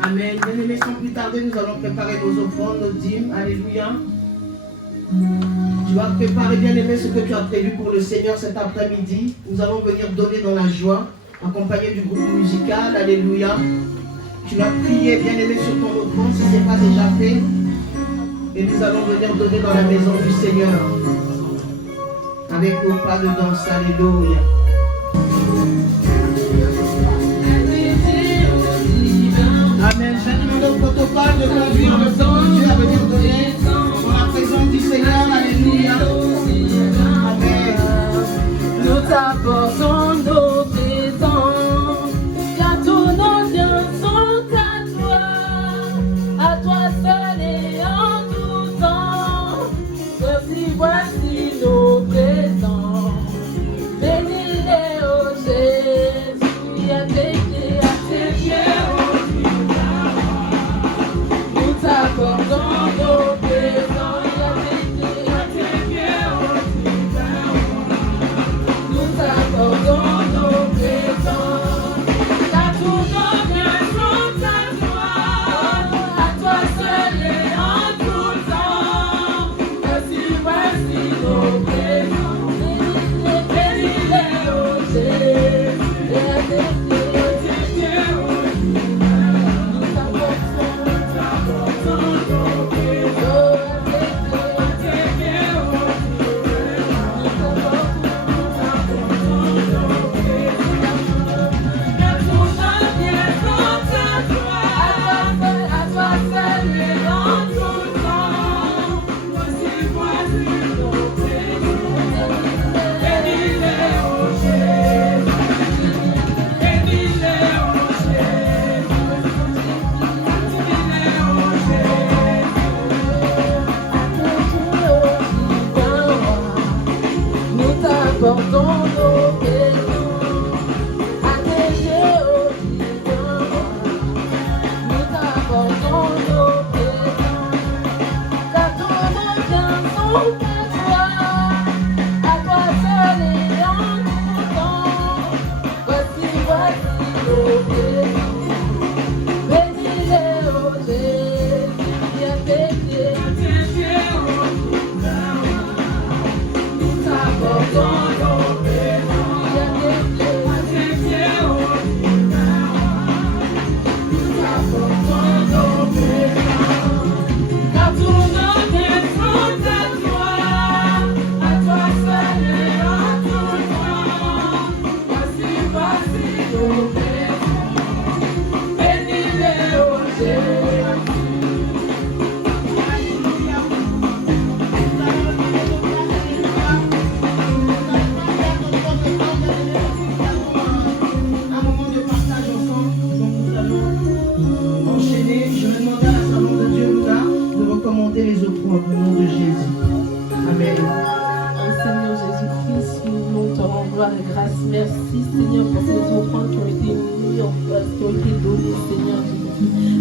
Amen. Bien-aimés, sans plus tarder, nous allons préparer nos offrandes, nos dîmes. Alléluia. Tu vas préparer, bien-aimé, ce que tu as prévu pour le Seigneur cet après-midi. Nous allons venir donner dans la joie, accompagné du groupe musical. Alléluia. Tu vas prier, bien-aimé, sur ton offrande si ce n'est pas déjà fait. Et nous allons venir donner dans la maison du Seigneur. Avec nos pas de danse, alléluia. Amen. Je demande au protocole de conduire le temps de Dieu à venir donner dans la présence du Seigneur, alléluia. Amen. Nous t'apportons nos présents, car tous nos biens sont à toi seul et en tout temps. Voici nos présents, bénis-les, ô Jésus.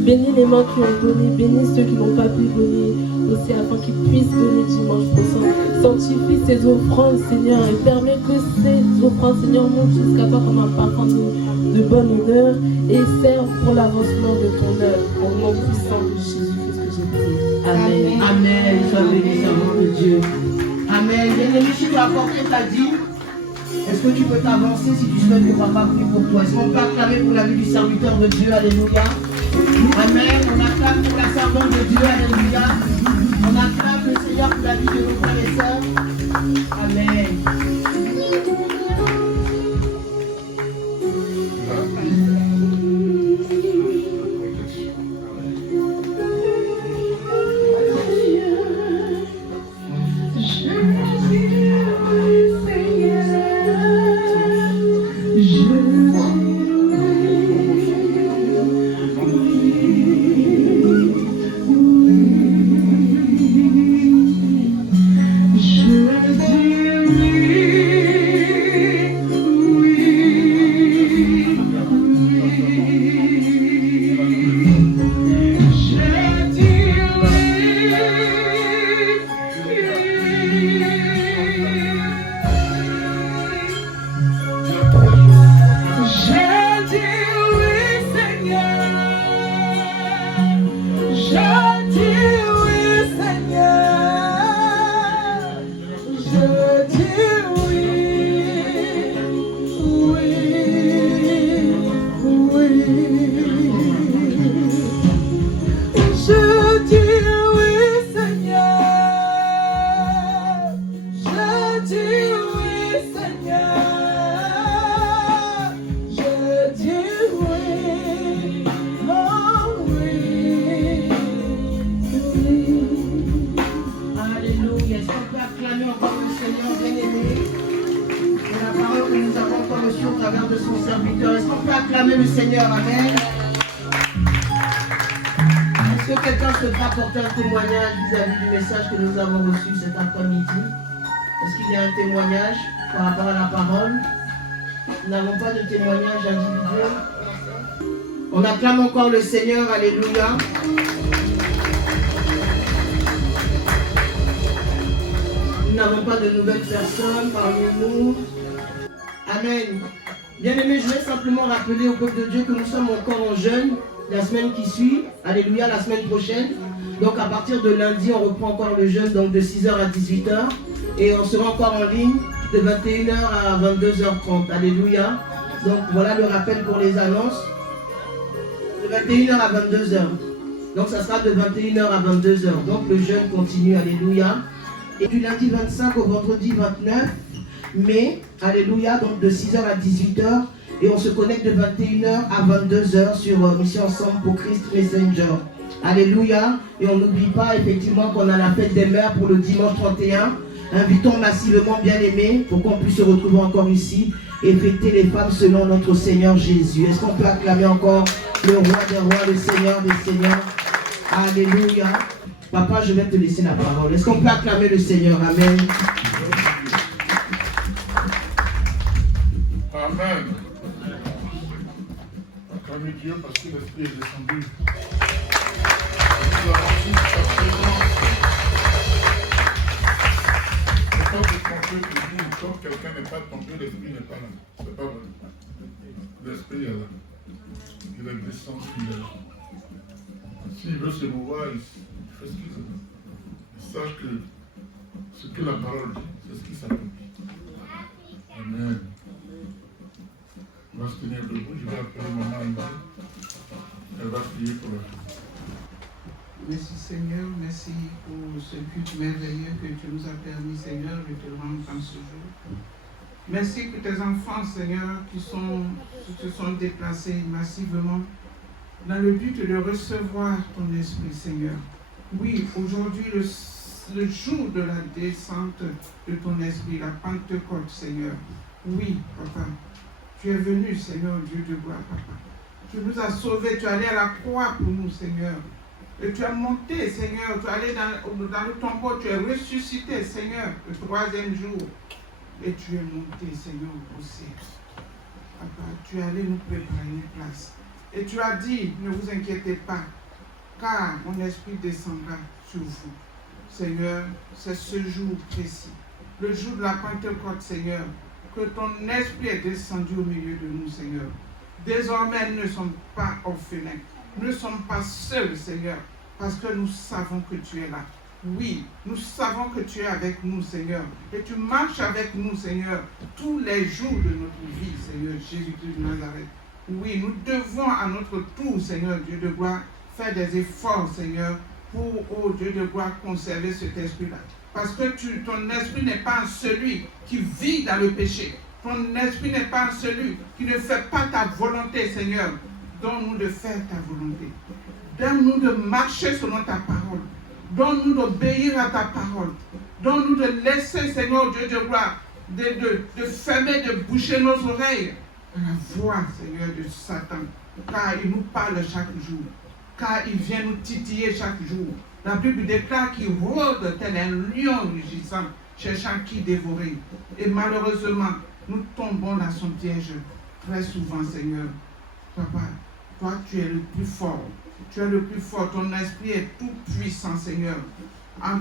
Bénis les mains qui ont donné, bénis ceux qui n'ont pas pu donner aussi afin qu'ils puissent donner dimanche prochain. Sanctifie ces offrandes, Seigneur, et permets que ces offrandes, Seigneur, montent jusqu'à toi comme un parfum de bonne odeur et servent pour l'avancement de ton œuvre. Au nom puissant de Jésus-Christ que j'ai prié. Amen. Amen. Sois béni, servant de Dieu. Amen. Bien-aimé, si tu as apporté ta dîme, est-ce que tu peux t'avancer si tu souhaites que papa prie pour toi? Est-ce qu'on peut acclamer pour la vie du serviteur de Dieu? Alléluia. Amen. On acclame pour la servante de Dieu. Alléluia. On acclame le Seigneur pour la vie de nos frères et sœurs. Amen. On acclame encore le Seigneur, alléluia. Nous n'avons pas de nouvelles personnes parmi nous. Amen. Bien-aimés, je vais simplement rappeler au peuple de Dieu que nous sommes encore en jeûne la semaine qui suit. Alléluia, la semaine prochaine. Donc à partir de lundi, on reprend encore le jeûne, donc de 6h à 18h. Et on sera encore en ligne de 21h à 22h30. Alléluia. Donc voilà le rappel pour les annonces. De 21h à 22h. Donc ça sera de 21h à 22h. Donc le jeûne continue. Alléluia. Et du lundi 25 au vendredi 29 mai. Alléluia. Donc de 6h à 18h. Et on se connecte de 21h à 22h sur Mission Ensemble pour Christ Messenger. Alléluia. Et on n'oublie pas effectivement qu'on a la fête des mères pour le dimanche 31. Invitons massivement bien-aimés pour qu'on puisse se retrouver encore ici et fêter les femmes selon notre Seigneur Jésus. Est-ce qu'on peut acclamer encore le roi des rois, le Seigneur des seigneurs? Alléluia. Papa, je vais te laisser la parole. Est-ce qu'on peut acclamer le Seigneur? Amen. Amen. Acclamez Dieu parce que l'Esprit est descendu. Quand vous trompez toujours, quand quelqu'un n'est pas trompé, l'Esprit n'est pas là. C'est pas vrai. L'Esprit est là. Il est descendu. S'il veut se mouvoir, il fait ce qu'il veut. Il sache que ce que la parole dit, c'est ce qui s'accomplit. Amen. On va se tenir debout. Je vais appeler maman Anne. Elle va prier pour la journée. Merci Seigneur, merci pour ce culte merveilleux que tu nous as permis, Seigneur, de te rendre en ce jour. Merci pour tes enfants, Seigneur, qui se sont déplacés massivement dans le but de recevoir ton esprit, Seigneur. Oui, aujourd'hui, le jour de la descente de ton esprit, la Pentecôte, Seigneur. Oui, Papa, tu es venu, Seigneur, Dieu de gloire, Papa. Tu nous as sauvés, tu es allé à la croix pour nous, Seigneur. Et tu as monté, Seigneur, tu es allé dans le tombeau, tu es ressuscité, Seigneur, le troisième jour. Et tu es monté, Seigneur, au ciel. Papa, tu es allé nous préparer une place. Et tu as dit, ne vous inquiétez pas, car mon esprit descendra sur vous. Seigneur, c'est ce jour précis, le jour de la Pentecôte, Seigneur, que ton esprit est descendu au milieu de nous, Seigneur. Désormais, nous ne sommes pas orphelins, nous ne sommes pas seuls, Seigneur, parce que nous savons que tu es là. Oui, nous savons que tu es avec nous, Seigneur, et tu marches avec nous, Seigneur, tous les jours de notre vie, Seigneur Jésus-Christ de Nazareth. Oui, nous devons à notre tour, Seigneur Dieu de gloire, faire des efforts, Seigneur, pour, oh Dieu de gloire, conserver cet esprit-là. Parce que ton esprit n'est pas celui qui vit dans le péché. Ton esprit n'est pas celui qui ne fait pas ta volonté, Seigneur. Donne-nous de faire ta volonté. Donne-nous de marcher selon ta parole. Donne-nous d'obéir à ta parole. Donne-nous de laisser, Seigneur Dieu de gloire, de fermer, de boucher nos oreilles à la voix, Seigneur, de Satan. Car il nous parle chaque jour. Car il vient nous titiller chaque jour. La Bible déclare qu'il rôde tel un lion rugissant, cherchant qui dévorer. Et malheureusement, nous tombons dans son piège très souvent, Seigneur. Papa, toi, tu es le plus fort. Tu es le plus fort. Ton esprit est tout puissant, Seigneur. À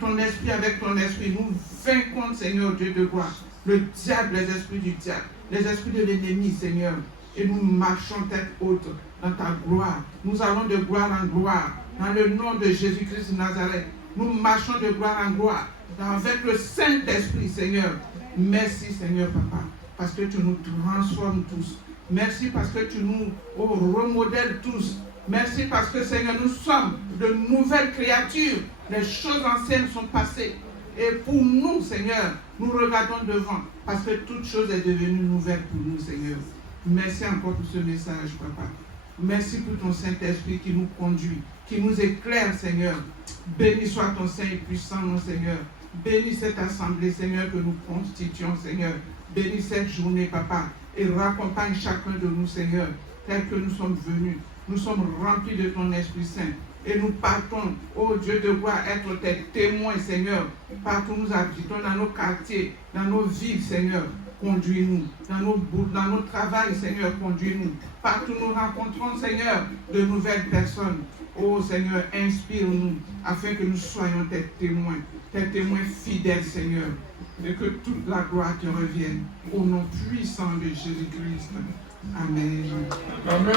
ton esprit, avec ton esprit, nous vaincons, Seigneur Dieu de gloire, le diable, les esprits du diable, les esprits de l'ennemi, Seigneur. Et nous marchons tête haute dans ta gloire. Nous allons de gloire en gloire. Dans le nom de Jésus-Christ de Nazareth, nous marchons de gloire en gloire. Avec le Saint-Esprit, Seigneur. Merci, Seigneur, Papa, parce que tu nous transformes tous. Merci parce que tu nous remodèles tous. Merci parce que, Seigneur, nous sommes de nouvelles créatures. Les choses anciennes sont passées. Et pour nous, Seigneur, nous regardons devant parce que toute chose est devenue nouvelle pour nous, Seigneur. Merci encore pour ce message, Papa. Merci pour ton Saint-Esprit qui nous conduit, qui nous éclaire, Seigneur. Béni soit ton Saint et puissant, mon Seigneur. Bénis cette assemblée, Seigneur, que nous constituons, Seigneur. Bénis cette journée, Papa, et raccompagne chacun de nous, Seigneur, tel que nous sommes venus. Nous sommes remplis de ton Esprit Saint. Et nous partons, oh Dieu de gloire, être tes témoins, Seigneur. Partout nous habitons, dans nos quartiers, dans nos villes, Seigneur. Conduis-nous. Dans nos travails, Seigneur, conduis-nous. Partout nous rencontrons, Seigneur, de nouvelles personnes. Oh Seigneur, inspire-nous afin que nous soyons tes témoins fidèles, Seigneur. Et que toute la gloire te revienne. Au nom puissant de Jésus-Christ. Amen. Amen.